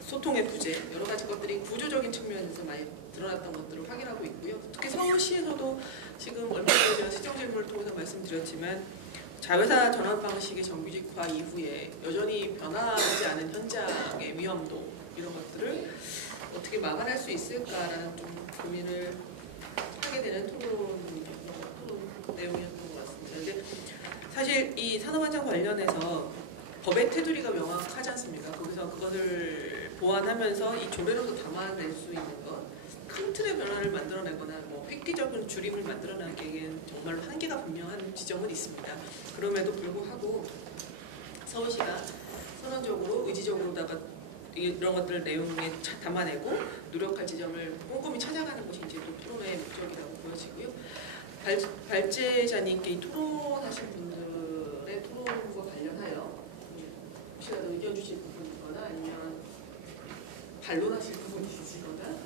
소통의 부재 여러 가지 것들이 구조적인 측면에서 많이 드러났던 것들을 확인하고 있고요. 특히 서울시에서도 지금 얼마 전에 제가 시정 질문을 통해서 말씀드렸지만 자회사 전환 방식의 정규직화 이후에 여전히 변하지 않은 현장의 위험도 이런 것들을 어떻게 막아낼 수 있을까라는 좀 고민을 하게 되는 토론 내용이었던 것 같습니다. 근데 사실 이 산업안전 관련해서 법의 테두리가 명확하지 않습니까? 거기서 그것을 보완하면서 이 조례로도 담아낼 수 있는 것, 큰 틀의 변화를 만들어내거나 뭐 획기적인 줄임을 만들어내기에는 정말로 한계가 분명한 지점은 있습니다. 그럼에도 불구하고 서울시가 선언적으로 의지적으로다가 이런 것들 내용에 담아내고 노력할 지점을 꼼꼼히 찾아가는 것이 이제 또 토론의 목적이라고 보여지고요. 발제자님께 이 토론하신 분들의 토론과 관련하여 혹시라도 의견 주실 부분이거나 아니면 반론하실 부분이 있으시거나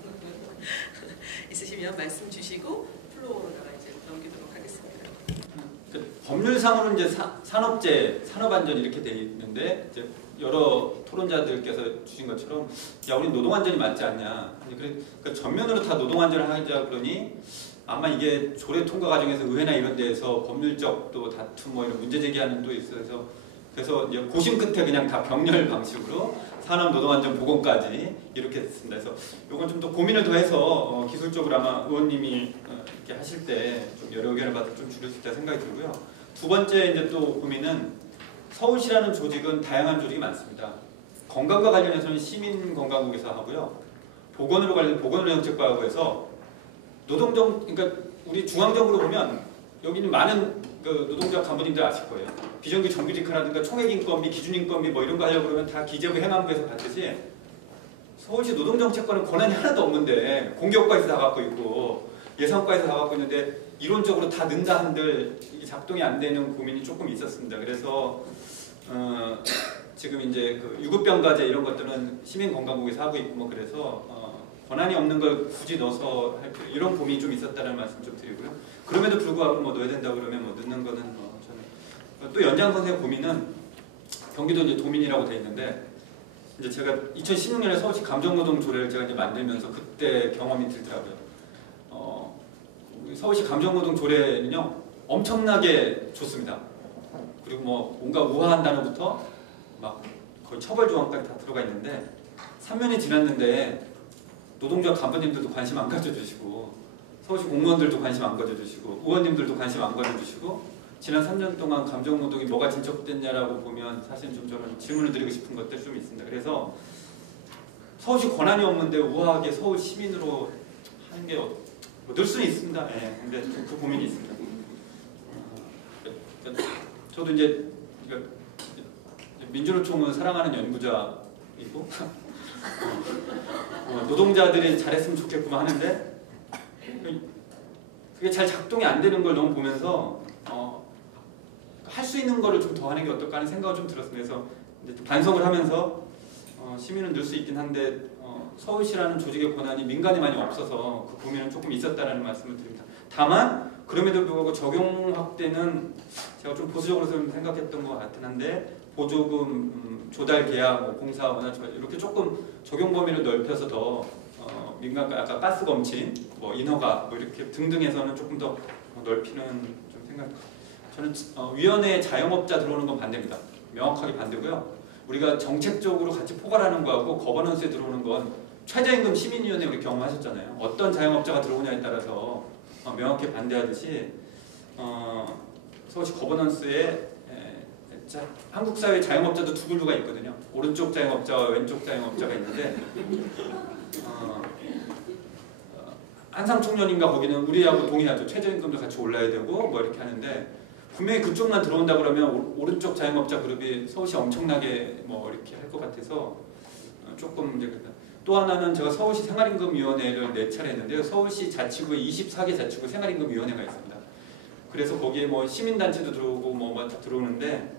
있으시면 말씀 주시고 플로어로다가 이제 넘기도록 하겠습니다. 법률상으로는 이제 산업재, 산업안전 이렇게 돼 있는데 이제 여러 토론자들께서 주신 것처럼 야 우리 노동안전이 맞지 않냐. 아니 그러니까 전면으로 다 노동안전을 하자 그러니 아마 이게 조례 통과 과정에서 의회나 이런 데에서 법률적 또 다툼 뭐 이런 문제 제기하는 또 있어서 그래서 이제 고심 끝에 그냥 다 병렬 방식으로 산업노동안전보건까지 이렇게 됐습니다. 그래서 이건 좀 더 고민을 더해서 기술적으로 아마 의원님이 이렇게 하실 때 좀 여러 의견을 받아 좀 줄일 수 있다 생각이 들고요. 두 번째 이제 또 고민은 서울시라는 조직은 다양한 조직이 많습니다. 건강과 관련해서는 시민건강국에서 하고요. 보건으로 관련 보건의료정책과하고 해서 노동정 그러니까 우리 중앙정부로 보면 여기는 많은 그 노동자 간부님들 아실 거예요. 비정규 정규직화라든가 총액인건비, 기준인건비 뭐 이런 거 하려고 그러면 다 기재부 행안부에서 받듯이 서울시 노동정책과는 권한이 하나도 없는데 공교과에서 다 갖고 있고 예산과에서 다 갖고 있는데 이론적으로 다 는다 한들 이게 작동이 안 되는 고민이 조금 있었습니다. 그래서 지금 이제 그 유급병가제 이런 것들은 시민건강국에서 하고 있고 뭐 그래서 권한이 없는 걸 굳이 넣어서 할 필요 이런 고민이 좀 있었다는 말씀 좀 드리고요. 그럼에도 불구하고 뭐 넣어야 된다 그러면 뭐 넣는 거는 저는 또 연장 선생의 고민은 경기도 이제 도민이라고 돼 있는데 이제 제가 2016년에 서울시 감정노동 조례를 제가 이제 만들면서 그때 경험이 들더라고요. 서울시 감정노동 조례는요 엄청나게 좋습니다. 그리고 뭐 뭔가 우아한 단어부터 막 거의 처벌 조항까지 다 들어가 있는데 3년이 지났는데 노동자 간부님들도 관심 안 가져주시고 서울시 공무원들도 관심 안 가져주시고 의원님들도 관심 안 가져주시고 지난 3년 동안 감정노동이 뭐가 진척됐냐라고 보면 사실 좀 저는 질문을 드리고 싶은 것들 좀 있습니다. 그래서 서울시 권한이 없는데 우아하게 서울 시민으로 하는 게 늘 수는 있습니다. 네, 근데 그 고민이 있습니다. 저도 이제 민주노총은 사랑하는 연구자이고 노동자들이 잘했으면 좋겠구만 하는데 그게 잘 작동이 안 되는 걸 너무 보면서 할 수 있는 거를 좀 더 하는 게 어떨까 하는 생각을 좀 들었습니다. 그래서 이제 반성을 하면서 시민은 늘 수 있긴 한데 서울시라는 조직의 권한이 민간에 많이 없어서 그 고민은 조금 있었다라는 말씀을 드립니다. 다만 그럼에도 불구하고 적용 확대는 제가 좀 보수적으로 생각했던 것 같긴 한데 보조금, 조달 계약, 뭐 공사 원화 이렇게 조금 적용 범위를 넓혀서 더 민간 아까 가스 검침, 뭐 인허가 뭐 이렇게 등등해서는 조금 더 넓히는 좀 생각. 저는 위원회에 자영업자 들어오는 건 반대입니다. 명확하게 반대고요. 우리가 정책적으로 같이 포괄하는 거하고 거버넌스에 들어오는 건 최저임금 시민위원회 우리 경험하셨잖아요. 어떤 자영업자가 들어오냐에 따라서 명확히 반대하듯이 서울시 거버넌스에 한국 사회 자영업자도 두 분류가 있거든요. 오른쪽 자영업자와 왼쪽 자영업자가 있는데 한상 청년인가 거기는 우리하고 동의하죠. 최저임금도 같이 올라야 되고 뭐 이렇게 하는데 분명히 그쪽만 들어온다 그러면 오른쪽 자영업자 그룹이 서울시 엄청나게 뭐 이렇게 할 것 같아서 조금 이제 또 하나는 제가 서울시 생활임금위원회를 4차례 했는데요. 서울시 자치구에 24개 자치구 생활임금위원회가 있습니다. 그래서 거기에 뭐 시민단체도 들어오고 뭐 들어오는데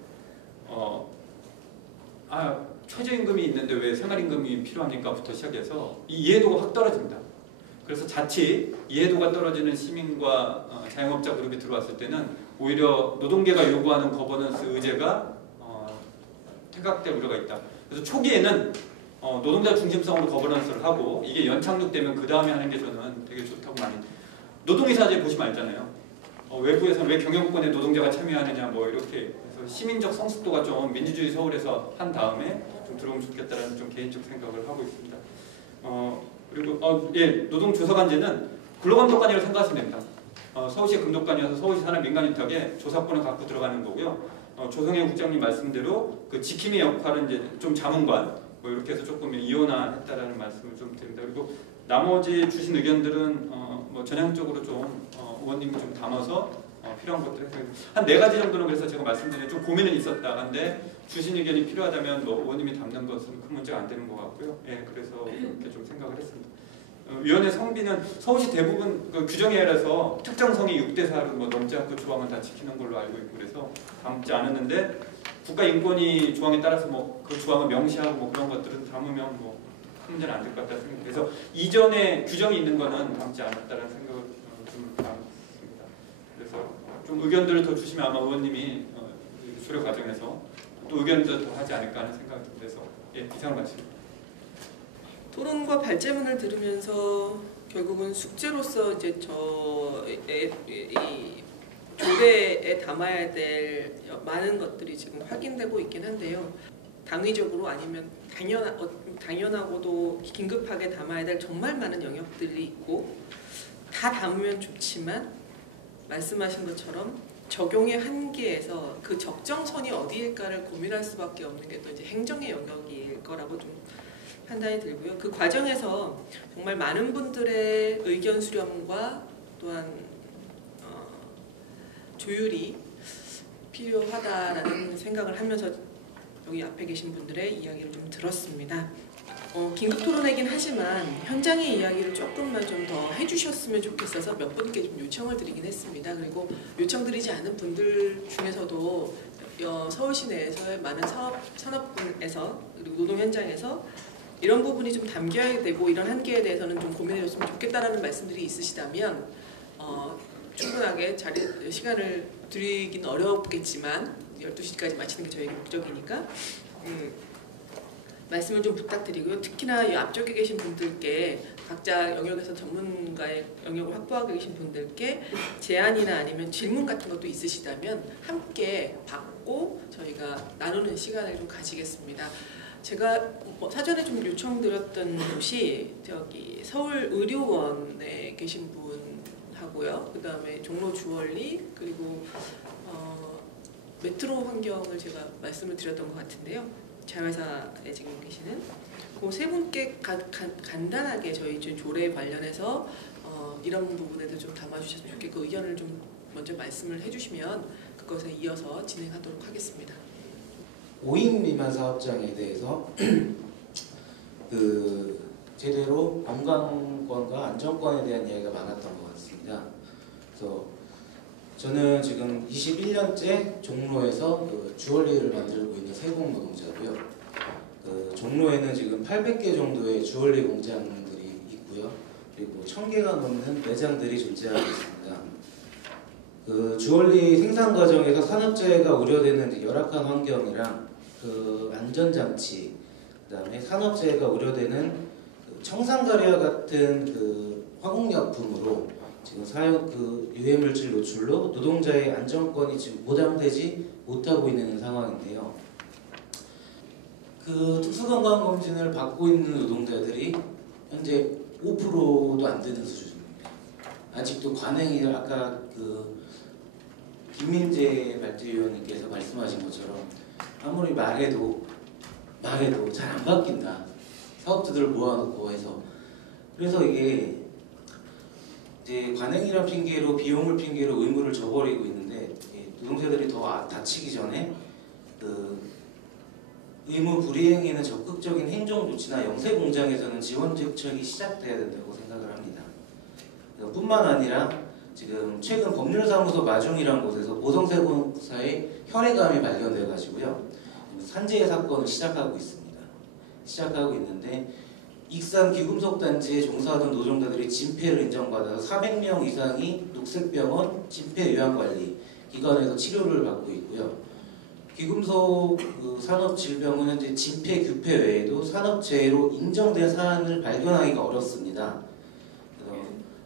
최저임금이 있는데 왜 생활임금이 필요합니까?부터 시작해서 이 이해도가 확 떨어집니다. 그래서 자칫 이해도가 떨어지는 시민과 자영업자 그룹이 들어왔을 때는 오히려 노동계가 요구하는 거버넌스 의제가 퇴각될 우려가 있다. 그래서 초기에는 노동자 중심성으로 거버넌스를 하고 이게 연착륙되면 그 다음에 하는 게 저는 되게 좋다고 많이 노동이사제 보시면 알잖아요. 외부에서는 왜 경영권에 노동자가 참여하느냐 뭐 이렇게 그래서 시민적 성숙도가 좀 민주주의 서울에서 한 다음에 좀 들어오면 좋겠다라는 좀 개인적 생각을 하고 있습니다. 그리고 노동조사관제는 근로감독관이라고 생각하시면 됩니다. 서울시 금독관이어서 서울시 산하 민간위탁에 조사권을 갖고 들어가는 거고요. 조성현 국장님 말씀대로 그 지킴이의 역할은 이제 좀 자문관 뭐 이렇게 해서 조금 이원화했다라는 말씀을 좀 드립니다. 그리고 나머지 주신 의견들은 뭐 전향적으로 좀 의원님이 좀 담아서 필요한 것들 해서 한 4가지 정도는 그래서 제가 말씀드린 좀 고민은 있었다. 근데 주신 의견이 필요하다면 뭐 의원님이 담는 것은 큰 문제가 안 되는 것 같고요. 예, 그래서 그렇게 좀 생각을 했습니다. 위원회 성비는 서울시 대부분 그 규정에 의해서 특정성이 6대4로 뭐 넘지 않고 조항은 다 지키는 걸로 알고 있고 그래서 담지 않았는데 국가인권위 조항에 따라서 뭐 그 조항을 명시하고 뭐 그런 것들은 담으면 뭐 큰 문제는 안 될 것 같다는 생각이 그래서 이전에 규정이 있는 거는 담지 않았다는 생각을 좀 담습니다. 그래서 좀 의견들을 더 주시면 아마 의원님이 수료 과정에서 또 의견도 더 하지 않을까 하는 생각이 들어서 이상 마칩니다. 토론과 발제문을 들으면서 결국은 숙제로서 이제 이 조례에 담아야 될 많은 것들이 지금 확인되고 있긴 한데요. 당위적으로 아니면 당연하고도 긴급하게 담아야 될 정말 많은 영역들이 있고 다 담으면 좋지만 말씀하신 것처럼 적용의 한계에서 그 적정선이 어디일까를 고민할 수밖에 없는 게 또 이제 행정의 영역일 거라고 좀 판단이 들고요. 그 과정에서 정말 많은 분들의 의견 수렴과 또한 조율이 필요하다라는 생각을 하면서 여기 앞에 계신 분들의 이야기를 좀 들었습니다. 긴급 토론이긴 하지만 현장의 이야기를 조금만 좀 더 해주셨으면 좋겠어서 몇 분께 좀 요청을 드리긴 했습니다. 그리고 요청드리지 않은 분들 중에서도 서울시 내에서의 많은 산업군에서 그리고 노동 현장에서 이런 부분이 좀 담겨야 되고 이런 한계에 대해서는 좀 고민해줬으면 좋겠다라는 말씀들이 있으시다면 충분하게 시간을 드리긴 어렵겠지만 12시까지 마치는 게 저희의 목적이니까 말씀을 좀 부탁드리고요. 특히나 이 앞쪽에 계신 분들께 각자 영역에서 전문가의 영역을 확보하고 계신 분들께 제안이나 아니면 질문 같은 것도 있으시다면 함께 받고 저희가 나누는 시간을 좀 가지겠습니다. 제가 사전에 좀 요청드렸던 곳이 저기 서울의료원에 계신 분하고요. 그 다음에 종로 주얼리 그리고 메트로 환경을 제가 말씀을 드렸던 것 같은데요. 자회사에 지금 계시는 그 세 분께 간단하게 저희 조례 관련해서 이런 부분에도 좀 담아주셨으면 좋겠고 그 의견을 좀 먼저 말씀을 해주시면 그것에 이어서 진행하도록 하겠습니다. 5인 미만 사업장에 대해서 제대로 건강권과 안전권에 대한 이야기가 많았던 것 같습니다. 그래서 저는 지금 21년째 종로에서 주얼리를 만들고 있는 세공 노동자고요. 종로에는 지금 800개 정도의 주얼리 공장들이 있고요. 그리고 1000개가 넘는 매장들이 존재하고 있습니다. 주얼리 생산 과정에서 산업재해가 우려되는 열악한 환경이랑 안전장치, 그다음에 산업재해가 우려되는 청산가리와 같은 화공약품으로 지금 유해물질 노출로 노동자의 안전권이 지금 보장되지 못하고 있는 상황인데요. 특수건강검진을 받고 있는 노동자들이 현재 5%도 안 되는 수준입니다. 아직도 관행이 아까 김민재 발제위원님께서 말씀하신 것처럼 아무리 말해도 잘 안 바뀐다. 사업주들을 모아놓고 해서 그래서 이게 이제 관행이란 핑계로 비용을 핑계로 의무를 저버리고 있는데 노동자들이 더 다치기 전에 의무 불이행에는 적극적인 행정 조치나 영세 공장에서는 지원 정책이 시작돼야 된다고 생각을 합니다. 뿐만 아니라 지금 최근 법률사무소 마중이라는 곳에서 보성세공사의 혈액암이 발견돼가지고요 산재의 사건을 시작하고 있는데 익산 귀금속 단지에 종사하던 노동자들이 진폐를 인정받아서 400명 이상이 녹색병원 진폐 요양관리 기관에서 치료를 받고 있고요. 귀금속 산업질병은 현재 진폐, 규폐 외에도 산업재해로 인정된 사안을 발견하기가 어렵습니다.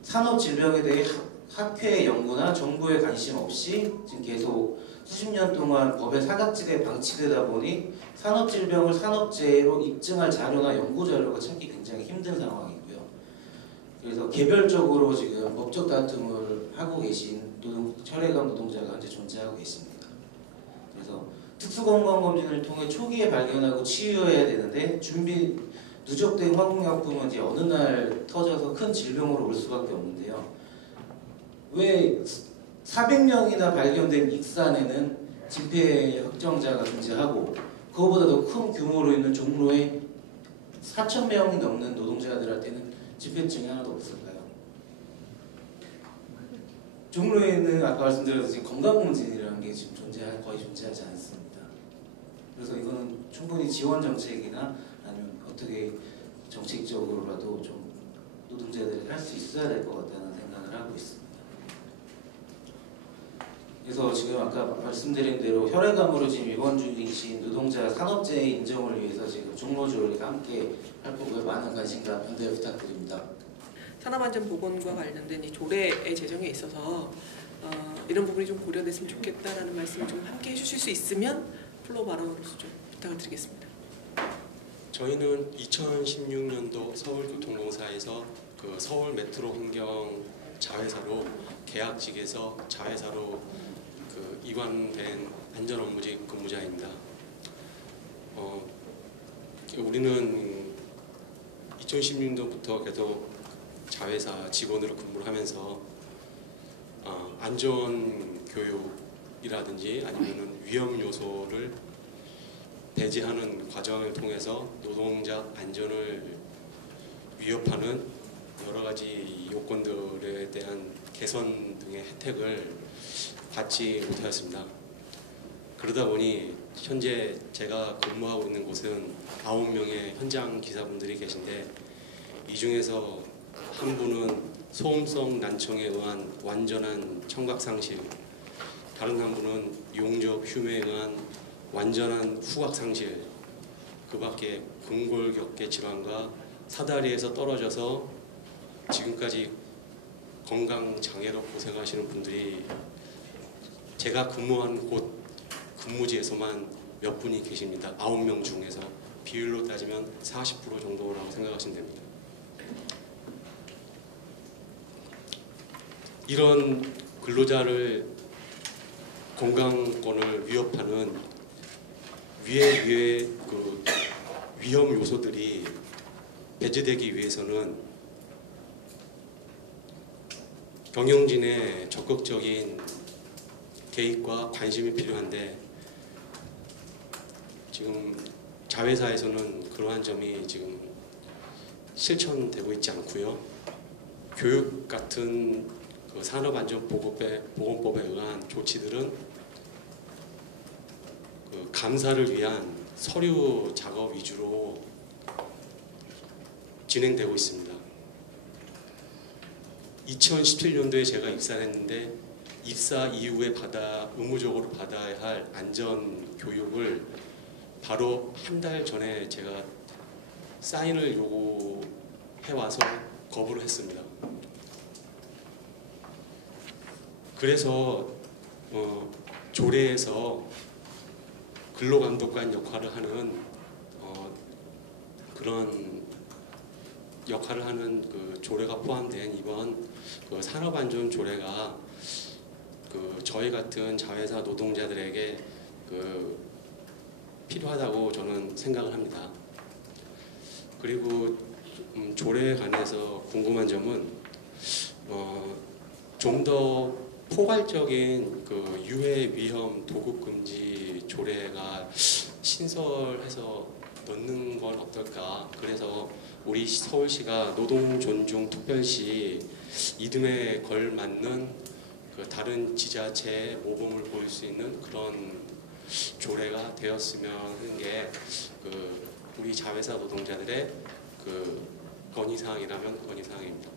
산업질병에 대해 학회 연구나 정부의 관심 없이 지금 계속 수십 년 동안 법의 사각지대에 방치되다 보니 산업질병을 산업재해로 입증할 자료나 연구자료가 찾기 굉장히 힘든 상황이고요. 그래서 개별적으로 지금 법적 다툼을 하고 계신 혈액암 노동자가 현재 존재하고 계십니다. 그래서 특수건강검진을 통해 초기에 발견하고 치유해야 되는데 누적된 화공약품은 이제 어느 날 터져서 큰 질병으로 올 수밖에 없는데요. 왜 400명이나 발견된 익산에는 진폐 확정자가 존재하고 그거보다 더 큰 규모로 있는 종로에 4,000명이 넘는 노동자들한테는 진폐증이 하나도 없을까요? 종로에는 아까 말씀드렸듯이 건강검진이라는 게 지금 거의 존재하지 않습니다. 그래서 이거는 충분히 지원 정책이나 아니면 어떻게 정책적으로라도 좀 노동자들이 할 수 있어야 될 것 같다는 생각을 하고 있습니다. 그래서 지금 아까 말씀드린 대로 혈액암으로 지금 입원 중이신 노동자 산업재해 인정을 위해서 지금 종로주얼리가 함께 할 거고요. 많은 관심과 연대 부탁드립니다. 산업안전보건과 관련된 이 조례의 제정에 있어서 이런 부분이 좀 고려됐으면 좋겠다라는 말씀을 좀 함께 해주실 수 있으면 플로어 발언으로서 좀 부탁을 드리겠습니다. 저희는 2016년도 서울교통공사에서 서울 메트로 환경 자회사로 계약직에서 자회사로 이관된 안전업무직 근무자입니다. 우리는 2016년도부터 계속 자회사 직원으로 근무를 하면서 안전교육 이라든지 아니면은 위험 요소를 배제하는 과정을 통해서 노동자 안전을 위협하는 여러 가지 요건들에 대한 개선 등의 혜택을 받지 못하였습니다. 그러다 보니 현재 제가 근무하고 있는 곳은 9명의 현장 기사분들이 계신데 이 중에서 한 분은 소음성 난청에 의한 완전한 청각 상실, 다른 한 분은 용접 흉에 의한 완전한 후각 상실, 그 밖에 근골격계 질환과 사다리에서 떨어져서 지금까지 건강 장애로 고생하시는 분들이 제가 근무한 곳 근무지에서만 몇 분이 계십니다. 9명 중에서 비율로 따지면 40% 정도라고 생각하시면 됩니다. 이런 근로자를 건강권을 위협하는 위의 그 위험 요소들이 배제되기 위해서는 경영진의 적극적인 개입과 관심이 필요한데 지금 자회사에서는 그러한 점이 지금 실천되고 있지 않고요. 교육 같은 그 산업안전보건법에 의한 조치들은 그 감사를 위한 서류 작업 위주로 진행되고 있습니다. 2017년도에 제가 입사를 했는데 입사 이후에 의무적으로 받아야 할 안전 교육을 바로 한 달 전에 제가 사인을 요구해와서 거부를 했습니다. 그래서 조례에서 근로감독관 역할을 하는 그런 역할을 하는 그 조례가 포함된 이번 그 산업안전 조례가 그 저희 같은 자회사 노동자들에게 그 필요하다고 저는 생각을 합니다. 그리고 조례에 관해서 궁금한 점은 좀 더 포괄적인 그 유해 위험 도급 금지 조례가 신설해서 넣는 건 어떨까? 그래서 우리 서울시가 노동 존중 특별시 이름에 걸맞는 그 다른 지자체의 모범을 보일 수 있는 그런 조례가 되었으면 하는 게 그 우리 자회사 노동자들의 그 건의사항이라면 건의사항입니다.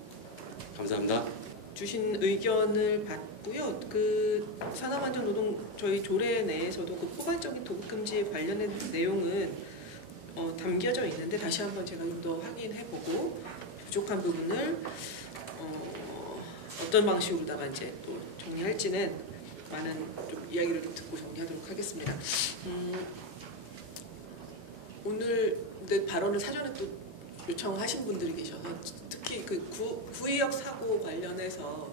감사합니다. 주신 의견을 받고요. 그 산업안전노동 저희 조례 내에서도 그 포괄적인 도급금지에 관련된 내용은 담겨져 있는데 다시 한번 제가 좀 더 확인해보고 부족한 부분을 어떤 방식으로다가 이제 또 정리할지는 많은 좀 이야기를 좀 듣고 정리하도록 하겠습니다. 오늘 근데 발언을 사전에 또 요청하신 분들이 계셔서 특히 그 구의역 사고 관련해서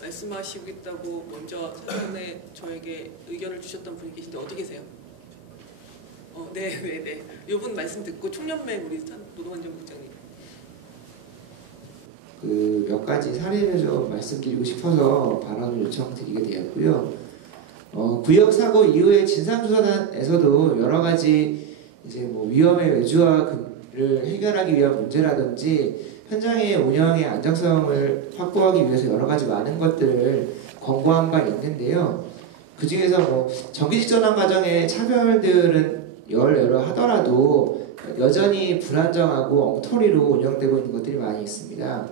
말씀하시겠다고 먼저 사전에 저에게 의견을 주셨던 분이 계신데 어디 계세요? 네네네. 이분 말씀 듣고 총연맹 우리 노동안전국장님. 그 몇 가지 사례를 좀 말씀드리고 싶어서 발언을 요청드리게 되었고요. 구역 사고 이후에 진상조사단에서도 여러 가지 이제 뭐 위험의 외주화를 해결하기 위한 문제라든지 현장의 운영의 안정성을 확보하기 위해서 여러 가지 많은 것들을 권고한 바 있는데요. 그 중에서 뭐 정규직 전환 과정의 차별들은 여러 하더라도 여전히 불안정하고 엉터리로 운영되고 있는 것들이 많이 있습니다.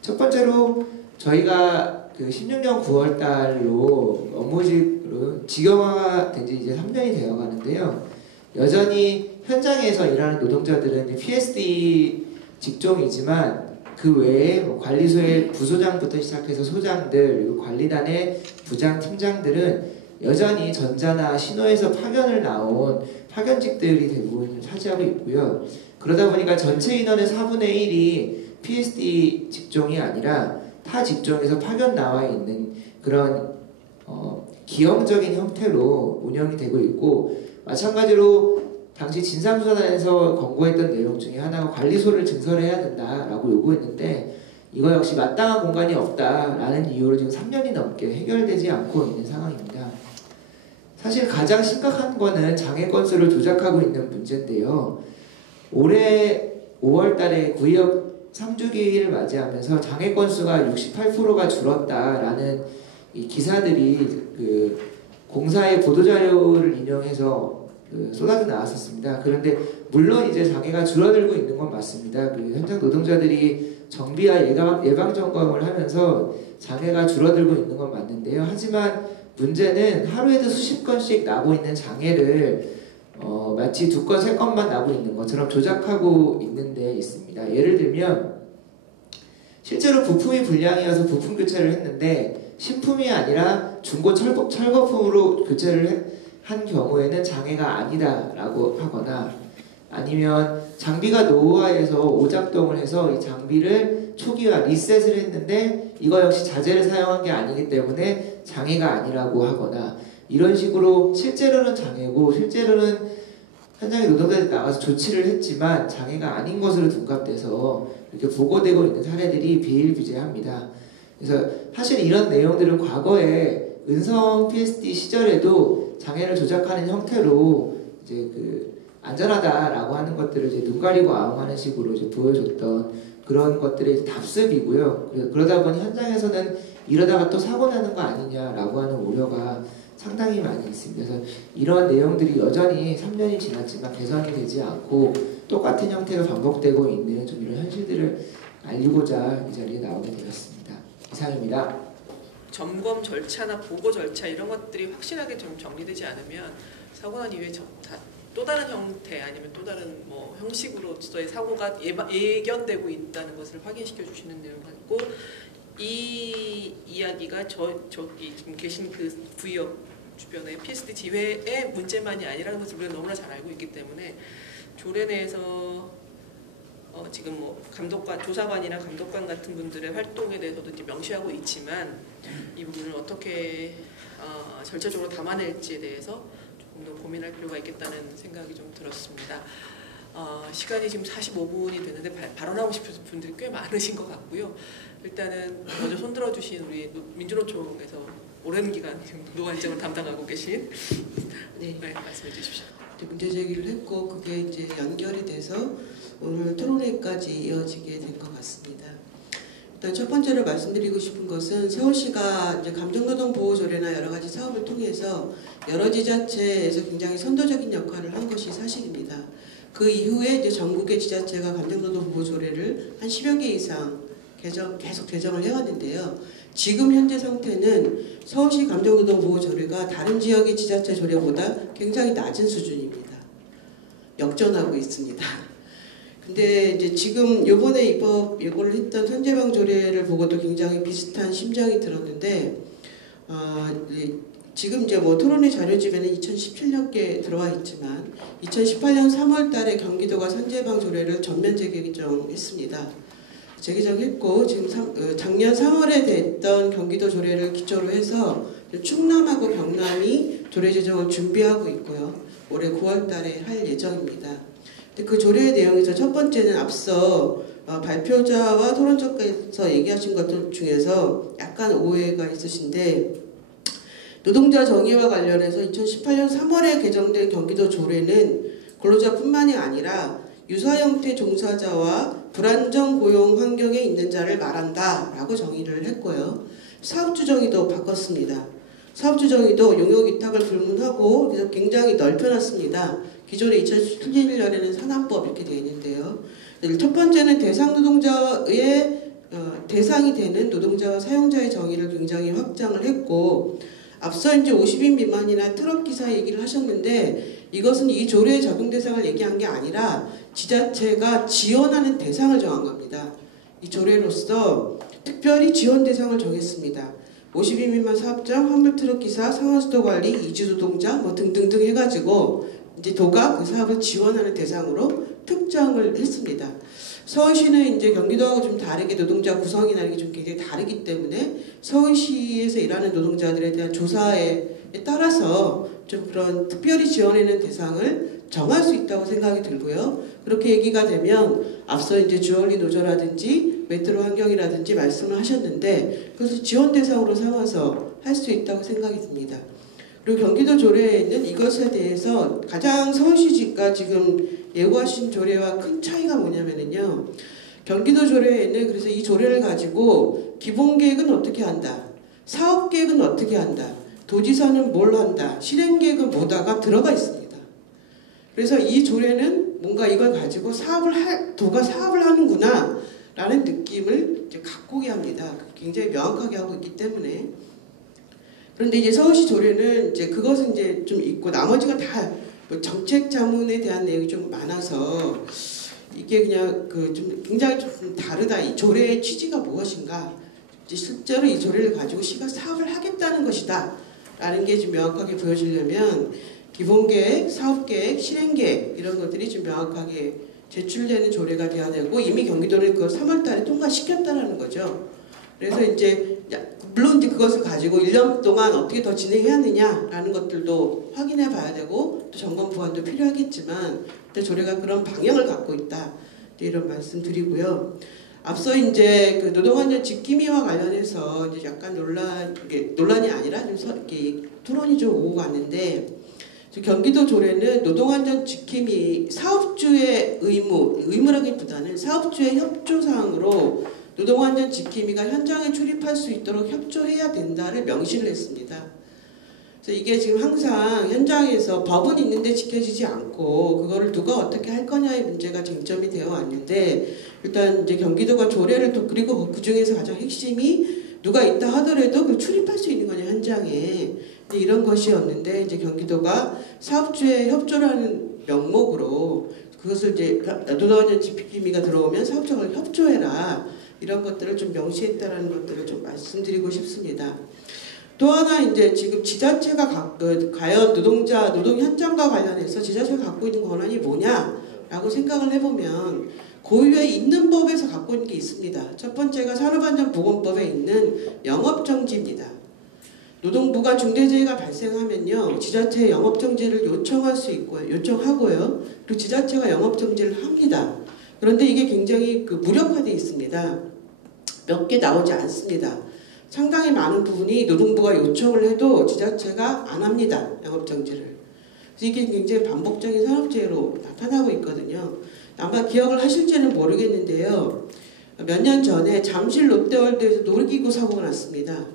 첫 번째로 저희가 그 16년 9월 달로 업무직으로 직영화가 된 지 이제 3년이 되어 가는데요. 여전히 현장에서 일하는 노동자들은 PSD 직종이지만 그 외에 뭐 관리소의 부소장부터 시작해서 소장들 그리고 관리단의 부장 팀장들은 여전히 전자나 신호에서 파견을 나온 파견직들이 대부분 차지하고 있고요. 그러다 보니까 전체 인원의 4분의 1이 PSD 직종이 아니라 타 직종에서 파견 나와 있는 그런 기형적인 형태로 운영이 되고 있고, 마찬가지로 당시 진상조사단에서 권고했던 내용 중에 하나가 관리소를 증설해야 된다라고 요구했는데 이거 역시 마땅한 공간이 없다라는 이유로 지금 3년이 넘게 해결되지 않고 있는 상황입니다. 사실 가장 심각한 거는 장애 건수를 조작하고 있는 문제인데요. 올해 5월 달에 구의역 3주기를 맞이하면서 장애 건수가 68%가 줄었다라는 이 기사들이 그 공사의 보도자료를 인용해서 쏟아져 나왔었습니다. 그런데 물론 이제 장애가 줄어들고 있는 건 맞습니다. 그 현장 노동자들이 정비와 예방 점검을 하면서 장애가 줄어들고 있는 건 맞는데요. 하지만 문제는 하루에도 수십 건씩 나고 있는 장애를 마치 2건, 3건만 나고 있는 것처럼 조작하고 있는 데 있습니다. 예를 들면 실제로 부품이 불량이어서 부품 교체를 했는데 신품이 아니라 중고 철거품으로 교체를 한 경우에는 장애가 아니다라고 하거나 아니면 장비가 노후화해서 오작동을 해서 이 장비를 초기화 리셋을 했는데 이거 역시 자재를 사용한 게 아니기 때문에 장애가 아니라고 하거나 이런 식으로 실제로는 장애고 실제로는 현장에 노동자들이 나가서 조치를 했지만 장애가 아닌 것으로 둔갑돼서 이렇게 보고되고 있는 사례들이 비일비재합니다. 그래서 사실 이런 내용들은 과거에 은성 PSD 시절에도 장애를 조작하는 형태로 이제 안전하다라고 하는 것들을 이제 눈 가리고 아웅하는 식으로 이제 보여줬던 그런 것들의 답습이고요. 그러다 보니 현장에서는 이러다가 또 사고 나는 거 아니냐라고 하는 우려가 상당히 많이 있습니다. 그래서 이런 내용들이 여전히 3년이 지났지만 개선이 되지 않고 똑같은 형태가 반복되고 있는 좀 이런 현실들을 알리고자 이 자리에 나오게 되었습니다. 이상입니다. 점검 절차나 보고 절차 이런 것들이 확실하게 좀 정리되지 않으면 사고 난 이후에 또 다른 형태 아니면 또 다른 뭐 형식으로서의 사고가 예견되고 있다는 것을 확인시켜 주시는 내용 같고 이 이야기가 저기 지금 계신 그 구의역 주변의 PSD 지회의 문제만이 아니라는 것을 우리가 너무나 잘 알고 있기 때문에 조례 내에서 지금 뭐 감독관, 조사관이나 감독관 같은 분들의 활동에 대해서도 이제 명시하고 있지만 이 부분을 어떻게 절차적으로 담아낼지에 대해서 조금 더 고민할 필요가 있겠다는 생각이 좀 들었습니다. 시간이 지금 45분이 됐는데 발언하고 싶은 분들이 꽤 많으신 것 같고요. 일단은 먼저 손들어 주신 우리 민주노총에서 오랜 기간 노동안정을 담당하고 계신 네, 말씀해 주십시오. 문제 제기를 했고 그게 이제 연결이 돼서 오늘 토론회까지 이어지게 된 것 같습니다. 일단 첫 번째로 말씀드리고 싶은 것은 서울시가 이제 감정노동보호조례나 여러 가지 사업을 통해서 여러 지자체에서 굉장히 선도적인 역할을 한 것이 사실입니다. 그 이후에 이제 전국의 지자체가 감정노동보호조례를 한 10여 개 이상 계속 개정을 해왔는데요. 지금 현재 상태는 서울시 감정노동보호조례가 다른 지역의 지자체 조례보다 굉장히 낮은 수준입니다. 역전하고 있습니다. 근데 이제 지금 요번에 예고를 했던 선제방 조례를 보고도 굉장히 비슷한 심정이 들었는데 지금 이제 뭐 토론회 자료집에는 2017년께 들어와 있지만 2018년 3월 달에 경기도가 선제방 조례를 전면 재개정했습니다. 재개정했고 지금 작년 3월에 됐던 경기도 조례를 기초로 해서 충남하고 경남이 조례 제정을 준비하고 있고요. 올해 9월 달에 할 예정입니다. 그 조례의 내용에서 첫 번째는 앞서 발표자와 토론자께서 얘기하신 것들 중에서 약간 오해가 있으신데 노동자 정의와 관련해서 2018년 3월에 개정된 경기도 조례는 근로자뿐만이 아니라 유사 형태 종사자와 불안정 고용 환경에 있는 자를 말한다라고 정의를 했고요. 사업주 정의도 바꿨습니다. 사업주 정의도 용역 위탁을 불문하고 그래서 굉장히 넓혀놨습니다. 기존에 2017년에는 산안법 이렇게 되어 있는데요. 첫 번째는 대상 노동자의 대상이 되는 노동자와 사용자의 정의를 굉장히 확장을 했고 앞서 이제 50인 미만이나 트럭 기사 얘기를 하셨는데 이것은 이 조례의 적용 대상을 얘기한 게 아니라 지자체가 지원하는 대상을 정한 겁니다. 이 조례로서 특별히 지원 대상을 정했습니다. 50인 미만 사업장, 화물트럭 기사, 상하수도 관리, 이주노동자 뭐 등등등 해가지고 이제 도가 그 사업을 지원하는 대상으로 특정을 했습니다. 서울시는 이제 경기도하고 좀 다르게 노동자 구성이나 이게 좀 굉장히 다르기 때문에 서울시에서 일하는 노동자들에 대한 조사에 따라서 좀 그런 특별히 지원하는 대상을 정할 수 있다고 생각이 들고요. 그렇게 얘기가 되면 앞서 이제 주얼리 노조라든지 메트로 환경이라든지 말씀을 하셨는데 그것을 지원 대상으로 삼아서 할 수 있다고 생각이 듭니다. 그리고 경기도 조례에는 이것에 대해서 가장 서울시가 지금 예고하신 조례와 큰 차이가 뭐냐면요. 경기도 조례에는 그래서 이 조례를 가지고 기본 계획은 어떻게 한다, 사업 계획은 어떻게 한다, 도지사는 뭘 한다, 실행 계획은 뭐다가 들어가 있습니다. 그래서 이 조례는 뭔가 이걸 가지고 도가 사업을 하는구나 라는 느낌을 이제 갖고 오게 합니다. 굉장히 명확하게 하고 있기 때문에. 그런데 이제 서울시 조례는 이제 그것은 이제 좀 있고 나머지가 다 뭐 정책 자문에 대한 내용이 좀 많아서 이게 그냥 그 좀 굉장히 좀 다르다. 이 조례의 취지가 무엇인가? 이제 실제로 이 조례를 가지고 시가 사업을 하겠다는 것이다. 라는 게 좀 명확하게 보여지려면 기본계획, 사업계획, 실행계획 이런 것들이 좀 명확하게 제출되는 조례가 돼야 되고 이미 경기도는 그걸 3월 달에 통과시켰다는 거죠. 그래서 이제 물론 이제 그것을 가지고 1년 동안 어떻게 더 진행해야 하느냐라는 것들도 확인해 봐야 되고 또 점검 보완도 필요하겠지만 조례가 그런 방향을 갖고 있다. 이런 말씀 드리고요. 앞서 이제 그 노동안전 지킴이와 관련해서 이제 약간 논란이 아니라 좀 이렇게 토론이 좀 오고 갔는데 경기도 조례는 노동안전 지킴이 사업주의 의무라기보다는 사업주의 협조사항으로 노동안전 지킴이가 현장에 출입할 수 있도록 협조해야 된다를 명시를 했습니다. 그래서 이게 지금 항상 현장에서 법은 있는데 지켜지지 않고 그거를 누가 어떻게 할 거냐의 문제가 쟁점이 되어 왔는데 일단 이제 경기도가 조례를 또 그리고 그 중에서 가장 핵심이 누가 있다 하더라도 그 출입할 수 있는 거냐 현장에 이런 것이었는데 이제 경기도가 사업주의 협조라는 명목으로 그것을 이제 노동안전 지킴이가 들어오면 사업주가 협조해라 이런 것들을 좀 명시했다라는 것들을 좀 말씀드리고 싶습니다. 또 하나 이제 지금 지자체가 과연 노동 현장과 관련해서 지자체가 갖고 있는 권한이 뭐냐라고 생각을 해보면 고유에 있는 법에서 갖고 있는 게 있습니다. 첫 번째가 산업안전보건법에 있는 영업정지입니다. 노동부가 중대재해가 발생하면요 지자체에 영업정지를 요청할 수 있고요, 요청하고요, 그리고 지자체가 영업정지를 합니다. 그런데 이게 굉장히 무력화되어 있습니다. 몇 개 나오지 않습니다. 상당히 많은 부분이 노동부가 요청을 해도 지자체가 안 합니다. 영업정지를. 그래서 이게 굉장히 반복적인 산업재해로 나타나고 있거든요. 아마 기억을 하실지는 모르겠는데요. 몇 년 전에 잠실 롯데월드에서 놀이기구 사고가 났습니다.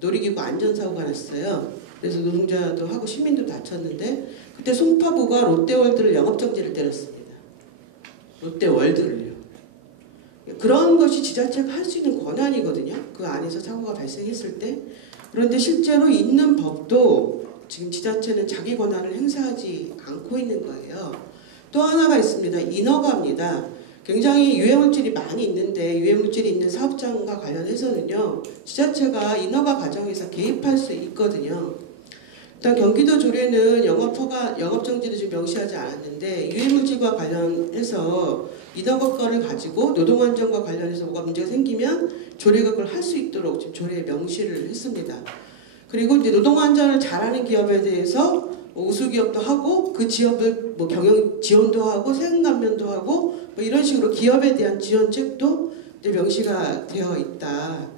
놀이기구 안전사고가 났어요. 그래서 노동자도 하고 시민도 다쳤는데 그때 송파구가 롯데월드를 영업정지를 때렸습니다. 롯데월드를요. 그런 것이 지자체가 할 수 있는 권한이거든요. 그 안에서 사고가 발생했을 때. 그런데 실제로 있는 법도 지금 지자체는 자기 권한을 행사하지 않고 있는 거예요. 또 하나가 있습니다. 인허가입니다. 굉장히 유해물질이 많이 있는데 유해물질이 있는 사업장과 관련해서는요. 지자체가 인허가 과정에서 개입할 수 있거든요. 일단 경기도 조례는 영업정지를 지금 명시하지 않았는데 유해물질과 관련해서 인허가권을 가지고 노동안전과 관련해서 뭐가 문제가 생기면 조례가 그걸 할 수 있도록 지금 조례에 명시를 했습니다. 그리고 이제 노동안전을 잘하는 기업에 대해서 우수기업도 하고 그 기업을 경영 지원도 하고 세금 감면도 하고 이런 식으로 기업에 대한 지원책도 이제 명시가 되어 있다.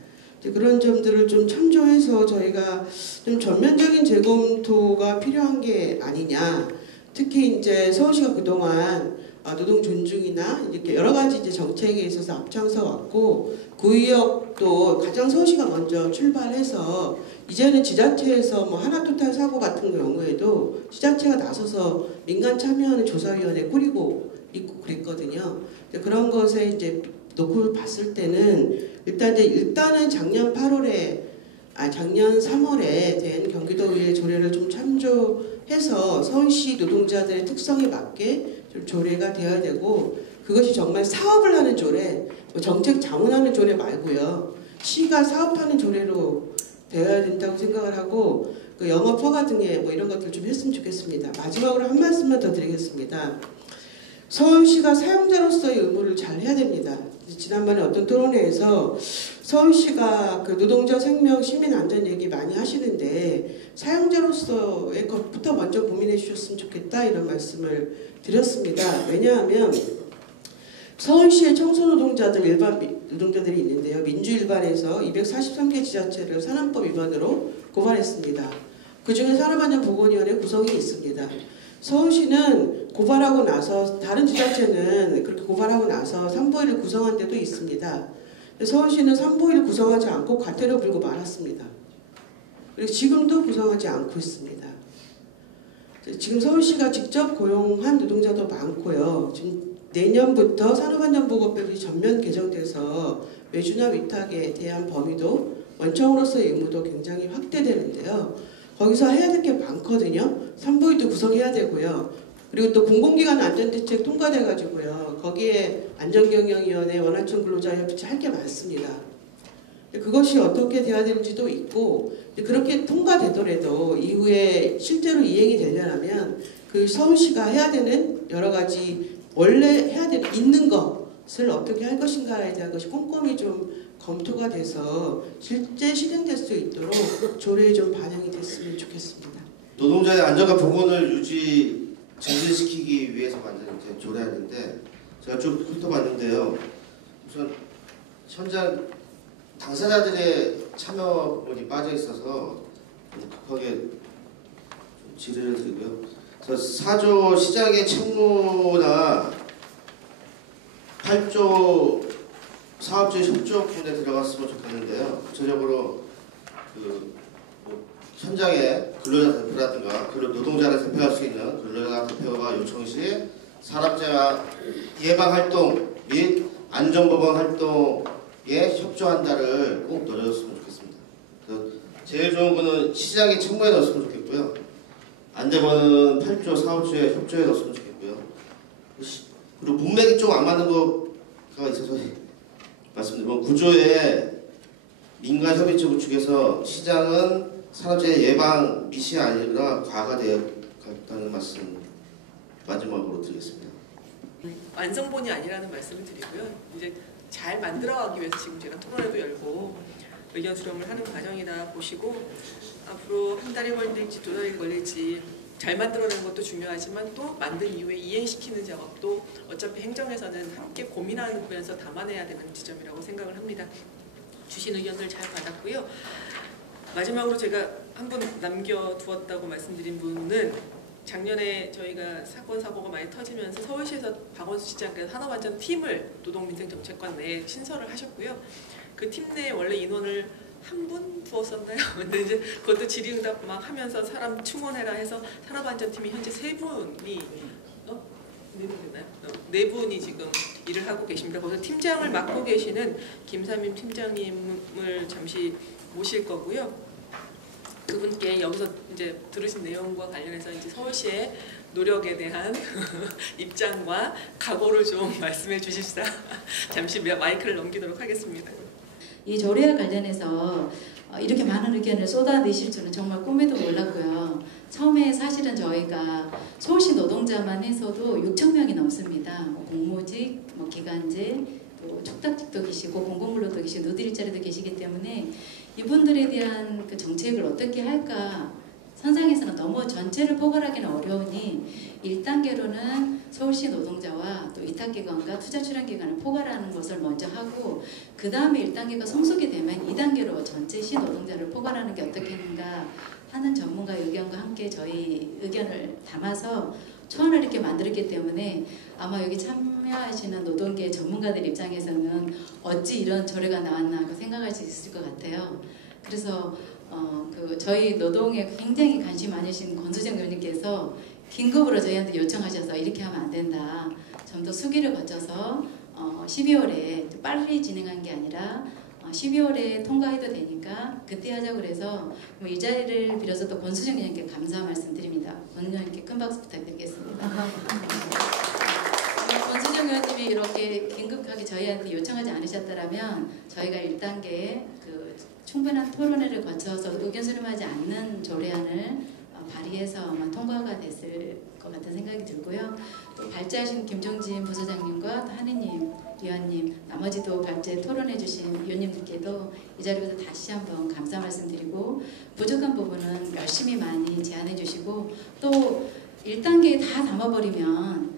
그런 점들을 좀 참조해서 저희가 좀 전면적인 재검토가 필요한 게 아니냐. 특히 이제 서울시가 그동안 노동 존중이나 이렇게 여러 가지 이제 정책에 있어서 앞장서 왔고 구의역도 가장 서울시가 먼저 출발해서 이제는 지자체에서 하나토탈 사고 같은 경우에도 지자체가 나서서 민간 참여하는 조사위원회 꾸리고 있고 그랬거든요. 그런 것에 이제 놓고 봤을 때는 일단은 작년 3월에 된 경기도의회 조례를 좀 참조해서 서울시 노동자들의 특성에 맞게 좀 조례가 되어야 되고 그것이 정말 사업을 하는 조례, 정책 자문하는 조례 말고요. 시가 사업하는 조례로 되어야 된다고 생각을 하고 그 영업 허가 등의 이런 것들 좀 했으면 좋겠습니다. 마지막으로 한 말씀만 더 드리겠습니다. 서울시가 사용자로서의 의무를 잘 해야 됩니다. 지난번에 어떤 토론회에서 서울시가 그 노동자 생명 시민 안전 얘기 많이 하시는데 사용자로서의 것부터 먼저 고민해 주셨으면 좋겠다 이런 말씀을 드렸습니다. 왜냐하면 서울시의 청소노동자들 일반 노동자들이 있는데요. 민주일반에서 243개 지자체를 산안법 위반으로 고발했습니다. 그중에 산업안전보건위원회 구성이 있습니다. 서울시는 고발하고 나서 다른 지자체는 그렇게 고발하고 나서 산보위를 구성한 데도 있습니다. 서울시는 산보위를 구성하지 않고 과태료 물고 말았습니다. 그리고 지금도 구성하지 않고 있습니다. 지금 서울시가 직접 고용한 노동자도 많고요. 지금 내년부터 산업안전보건법이 전면 개정돼서 외주나 위탁에 대한 범위도 원청으로서의 의무도 굉장히 확대되는데요. 거기서 해야 될 게 많거든요. 산보위도 구성해야 되고요. 그리고 또 공공기관 안전대책 통과돼가지고요. 거기에 안전경영위원회, 원활청 근로자협의체 할 게 많습니다. 그것이 어떻게 돼야 되는지도 있고 그렇게 통과되더라도 이후에 실제로 이행이 되려면 그 서울시가 해야 되는 여러 가지 원래 해야 되는 있는 것을 어떻게 할 것인가에 대한 것이 꼼꼼히 좀 검토가 돼서 실제 실행될 수 있도록 조례에 좀 반영이 됐으면 좋겠습니다. 노동자의 안전과 보건을 증진시키기 위해서 만든 이제 조례안인데 제가 좀 훑어봤는데요. 우선 현장 당사자들의 참여문이 빠져 있어서 급하게 좀 질의를 드리고요. 그래서 4조 시장의 책무나 8조 사업주의 협조 부분에 들어갔으면 좋겠는데요. 구체적으로 현장에 근로자 대표라든가 노동자를 대표할 수 있는 근로자 대표가 요청 시 산업재해 예방 활동 및 안전보건 활동에 협조한다를 꼭 넣어줬으면 좋겠습니다. 제일 좋은 거는 시장의 책무에 넣었으면 좋겠고요. 안 되면은 8조 사업주의 협조에 넣었으면 좋겠고요. 그리고 문맥이 좀 안 맞는 거가 있어서 말씀드리면 구조에 민간협의체 구축에서 시장은 산업재해 예방 미시 아니라 과가 되었다는 말씀 마지막으로 드리겠습니다. 완성본이 아니라는 말씀을 드리고요. 이제 잘 만들어가기 위해서 지금 제가 토론회도 열고 의견 수렴을 하는 과정이다 보시고 앞으로 한 달이 걸릴지 2달이 걸릴지 잘 만들어내는 것도 중요하지만 또 만든 이후에 이행시키는 작업도 어차피 행정에서는 함께 고민하면서 담아내야 되는 지점이라고 생각을 합니다. 주신 의견들 잘 받았고요. 마지막으로 제가 한 분 남겨두었다고 말씀드린 분은 작년에 저희가 사고가 많이 터지면서 서울시에서 박원순 시장께서 산업안전팀을 노동민생정책관 내에 신설을 하셨고요. 그 팀 내에 원래 인원을 한 분 두었었나요? 근데 이제 그것도 질의응답 막 하면서 사람 충원해라 해서 산업안전팀이 현재 3분이 네 분이 지금 일을 하고 계십니다. 거기서 팀장을 맡고 계시는 김삼임 팀장님을 잠시 모실 거고요. 그분께 여기서 이제 들으신 내용과 관련해서 이제 서울시의 노력에 대한 입장과 각오를 좀 말씀해 주십사. 잠시 마이크를 넘기도록 하겠습니다. 이 조례와 관련해서 이렇게 많은 의견을 쏟아내실 줄은 정말 꿈에도 몰랐고요. 처음에 사실은 저희가 서울시 노동자만 해서도 6,000명이 넘습니다. 공무직, 기간제, 또 촉탁직도 계시고 공공근로도 계시고 노드일자리도 계시기 때문에 이분들에 대한 그 정책을 어떻게 할까 선상에서는 너무 전체를 포괄하기는 어려우니 1단계로는 서울시 노동자와 또 위탁기관과 투자출연기관을 포괄하는 것을 먼저 하고 그 다음에 1단계가 성숙이 되면 2단계로 전체 시 노동자를 포괄하는 게 어떻겠는가 하는 전문가 의견과 함께 저희 의견을 담아서 초안을 이렇게 만들었기 때문에 아마 여기 참여하시는 노동계 전문가들 입장에서는 어찌 이런 조례가 나왔나 하고 생각할 수 있을 것 같아요. 그래서 저희 노동에 굉장히 관심 많으신 권수정 의원님께서 긴급으로 저희한테 요청하셔서 이렇게 하면 안 된다. 좀 더 수기를 거쳐서 12월에 빨리 진행한 게 아니라 12월에 통과해도 되니까 그때 하자고 그래서 이 자리를 빌어서 또 권수정 의원님께 감사 말씀드립니다. 권 의원님께 큰 박수 부탁드리겠습니다. 권수정 의원님이 이렇게 긴급하게 저희한테 요청하지 않으셨더라면 저희가 1단계에 충분한 토론회를 거쳐서 의견 수렴하지 않는 조례안을 발의해서 아마 통과가 됐을 것 같은 생각이 들고요. 또 발제하신 김종진 부소장님과 한혜님 위원님, 나머지도 발제 토론해 주신 위원님들께도 이 자리에서 다시 한번 감사 말씀드리고 부족한 부분은 열심히 많이 제안해 주시고 또 1단계에 다 담아버리면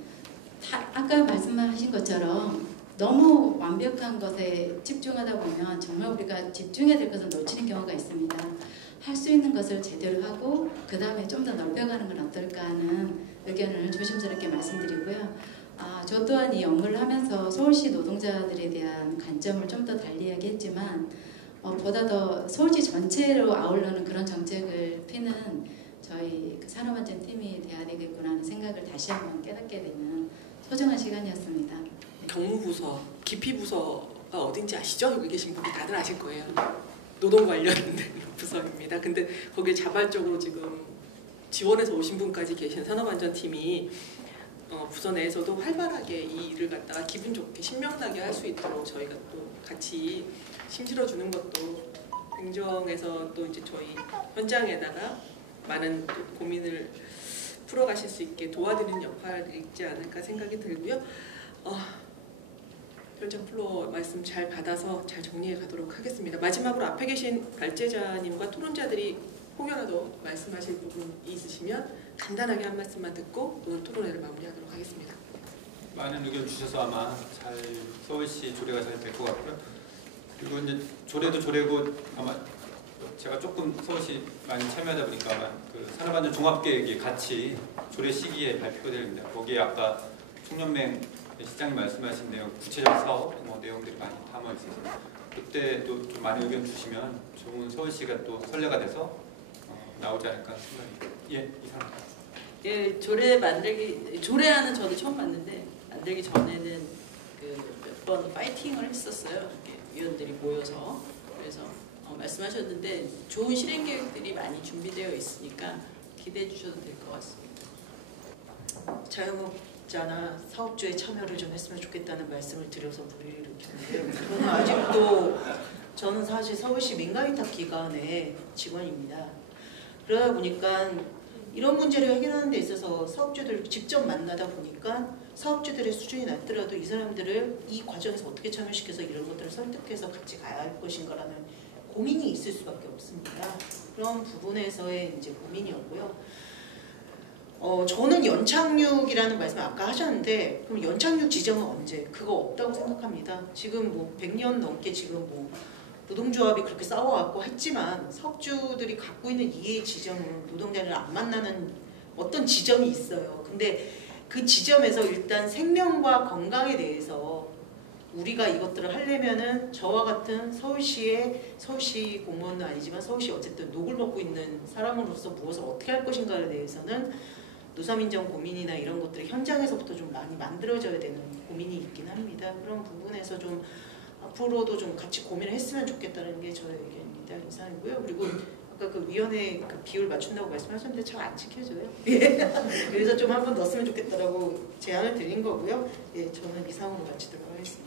아까 말씀하신 것처럼 너무 완벽한 것에 집중하다 보면 정말 우리가 집중해야 될 것을 놓치는 경우가 있습니다. 할 수 있는 것을 제대로 하고 그 다음에 좀 더 넓혀가는 건 어떨까 하는 의견을 조심스럽게 말씀드리고요. 저 또한 이 업무를 하면서 서울시 노동자들에 대한 관점을 좀 더 달리 이야기했지만 보다 더 서울시 전체로 아우르는 그런 정책을 피는 저희 그 산업안전팀이 돼야 되겠구나 하는 생각을 다시 한번 깨닫게 되는 소중한 시간이었습니다. 경무부서, 기피부서가 어딘지 아시죠? 여기 계신 분들 다들 아실 거예요. 노동 관련된 부서입니다. 근데 거기에 자발적으로 지금 지원해서 오신 분까지 계신 산업안전팀이 부서 내에서도 활발하게 이 일을 갖다가 기분 좋게 신명나게 할 수 있도록 저희가 또 같이 힘실어 주는 것도 행정에서 또 이제 저희 현장에다가 많은 또 고민을 풀어가실 수 있게 도와드리는 역할이 있지 않을까 생각이 들고요. 현장 플로어 말씀 잘 받아서 잘 정리해 가도록 하겠습니다. 마지막으로 앞에 계신 발제자님과 토론자들이 혹여라도 말씀하실 부분이 있으시면 간단하게 한 말씀만 듣고 오늘 토론회를 마무리하도록 하겠습니다. 많은 의견 주셔서 아마 잘 서울시 조례가 잘 될 것 같고요. 그리고 이제 조례도 조례고 아마 제가 조금 서울시 많이 참여하다 보니까 아마 그 산업안전 종합계획이 같이 조례 시기에 발표됩니다. 거기에 아까 총연맹 시장님 말씀하신 내용, 구체적 사업 내용들이 많이 담아 있어서 그때도 좀 많은 의견 주시면 좋은 서울시가 또 선례가 돼서 나오지 않을까 생각이. 예, 이상입니다. 예, 조례안은 저도 처음 봤는데 만들기 전에는 그 몇 번 파이팅을 했었어요. 이렇게 위원들이 모여서. 그래서 말씀하셨는데 좋은 실행 계획들이 많이 준비되어 있으니까 기대해 주셔도 될 것 같습니다. 자영업자나 사업주의 참여를 좀 했으면 좋겠다는 말씀을 드려서 무리를 일으켰는데요. 저는 사실 서울시 민간위탁 기관의 직원입니다. 그러다 보니까 이런 문제를 해결하는 데 있어서 사업주들을 직접 만나다 보니까 사업주들의 수준이 낮더라도 이 사람들을 이 과정에서 어떻게 참여시켜서 이런 것들을 설득해서 같이 가야 할 것인가라는 고민이 있을 수밖에 없습니다. 그런 부분에서의 이제 고민이었고요. 저는 연착륙이라는 말씀을 아까 하셨는데 그럼 연착륙 지점은 언제? 그거 없다고 생각합니다. 지금 뭐 100년 넘게 지금 뭐 노동조합이 그렇게 싸워왔고 했지만 사업주들이 갖고 있는 이해의 지점은 노동자를 안 만나는 어떤 지점이 있어요. 근데 그 지점에서 일단 생명과 건강에 대해서 우리가 이것들을 하려면은 저와 같은 서울시 공무원은 아니지만 서울시 어쨌든 녹을 먹고 있는 사람으로서 무엇을 어떻게 할 것인가에 대해서는 노사민정 고민이나 이런 것들이 현장에서부터 좀 많이 만들어져야 되는 고민이 있긴 합니다. 그런 부분에서 좀 앞으로도 좀 같이 고민을 했으면 좋겠다는 게 저의 의견입니다. 이상이고요. 그리고 아까 그 위원회 그 비율 맞춘다고 말씀하셨는데 잘 안 지켜져요. 그래서 좀 한번 넣었으면 좋겠다라고 제안을 드린 거고요. 예, 저는 이상으로 마치도록 하겠습니다.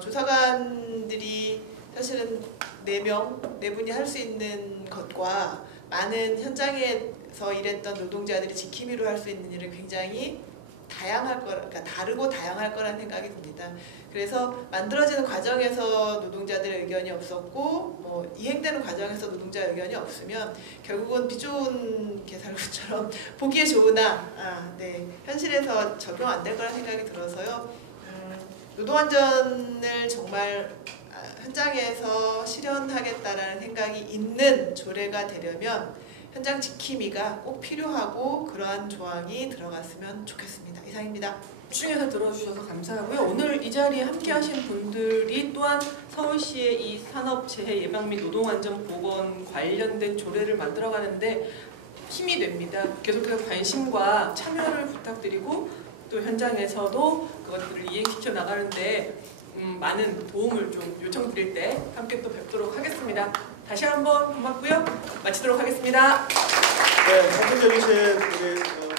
조사관들이 사실은 4분이 할 수 있는 것과 많은 현장에서 일했던 노동자들이 지킴이로 할 수 있는 일은 굉장히 그러니까 다르고 다양할 거라는 생각이 듭니다. 그래서 만들어지는 과정에서 노동자들의 의견이 없었고 이행되는 과정에서 노동자 의견이 없으면 결국은 비 좋은 개살구처럼 보기에 좋으나 현실에서 적용 안 될 거라는 생각이 들어서요. 노동안전을 정말 현장에서 실현하겠다라는 생각이 있는 조례가 되려면 현장 지킴이가 꼭 필요하고 그러한 조항이 들어갔으면 좋겠습니다. 이상입니다. 집중해서 들어주셔서 감사하고요. 오늘 이 자리에 함께 하신 분들이 또한 서울시의 이 산업재해 예방 및 노동안전보건 관련된 조례를 만들어가는데 힘이 됩니다. 계속해서 관심과 참여를 부탁드리고 또 현장에서도 그것들을 이행시켜 나가는데 많은 도움을 좀 요청드릴 때 함께 또 뵙도록 하겠습니다. 다시 한번 고맙고요. 마치도록 하겠습니다. 네, 방금 해주신 우리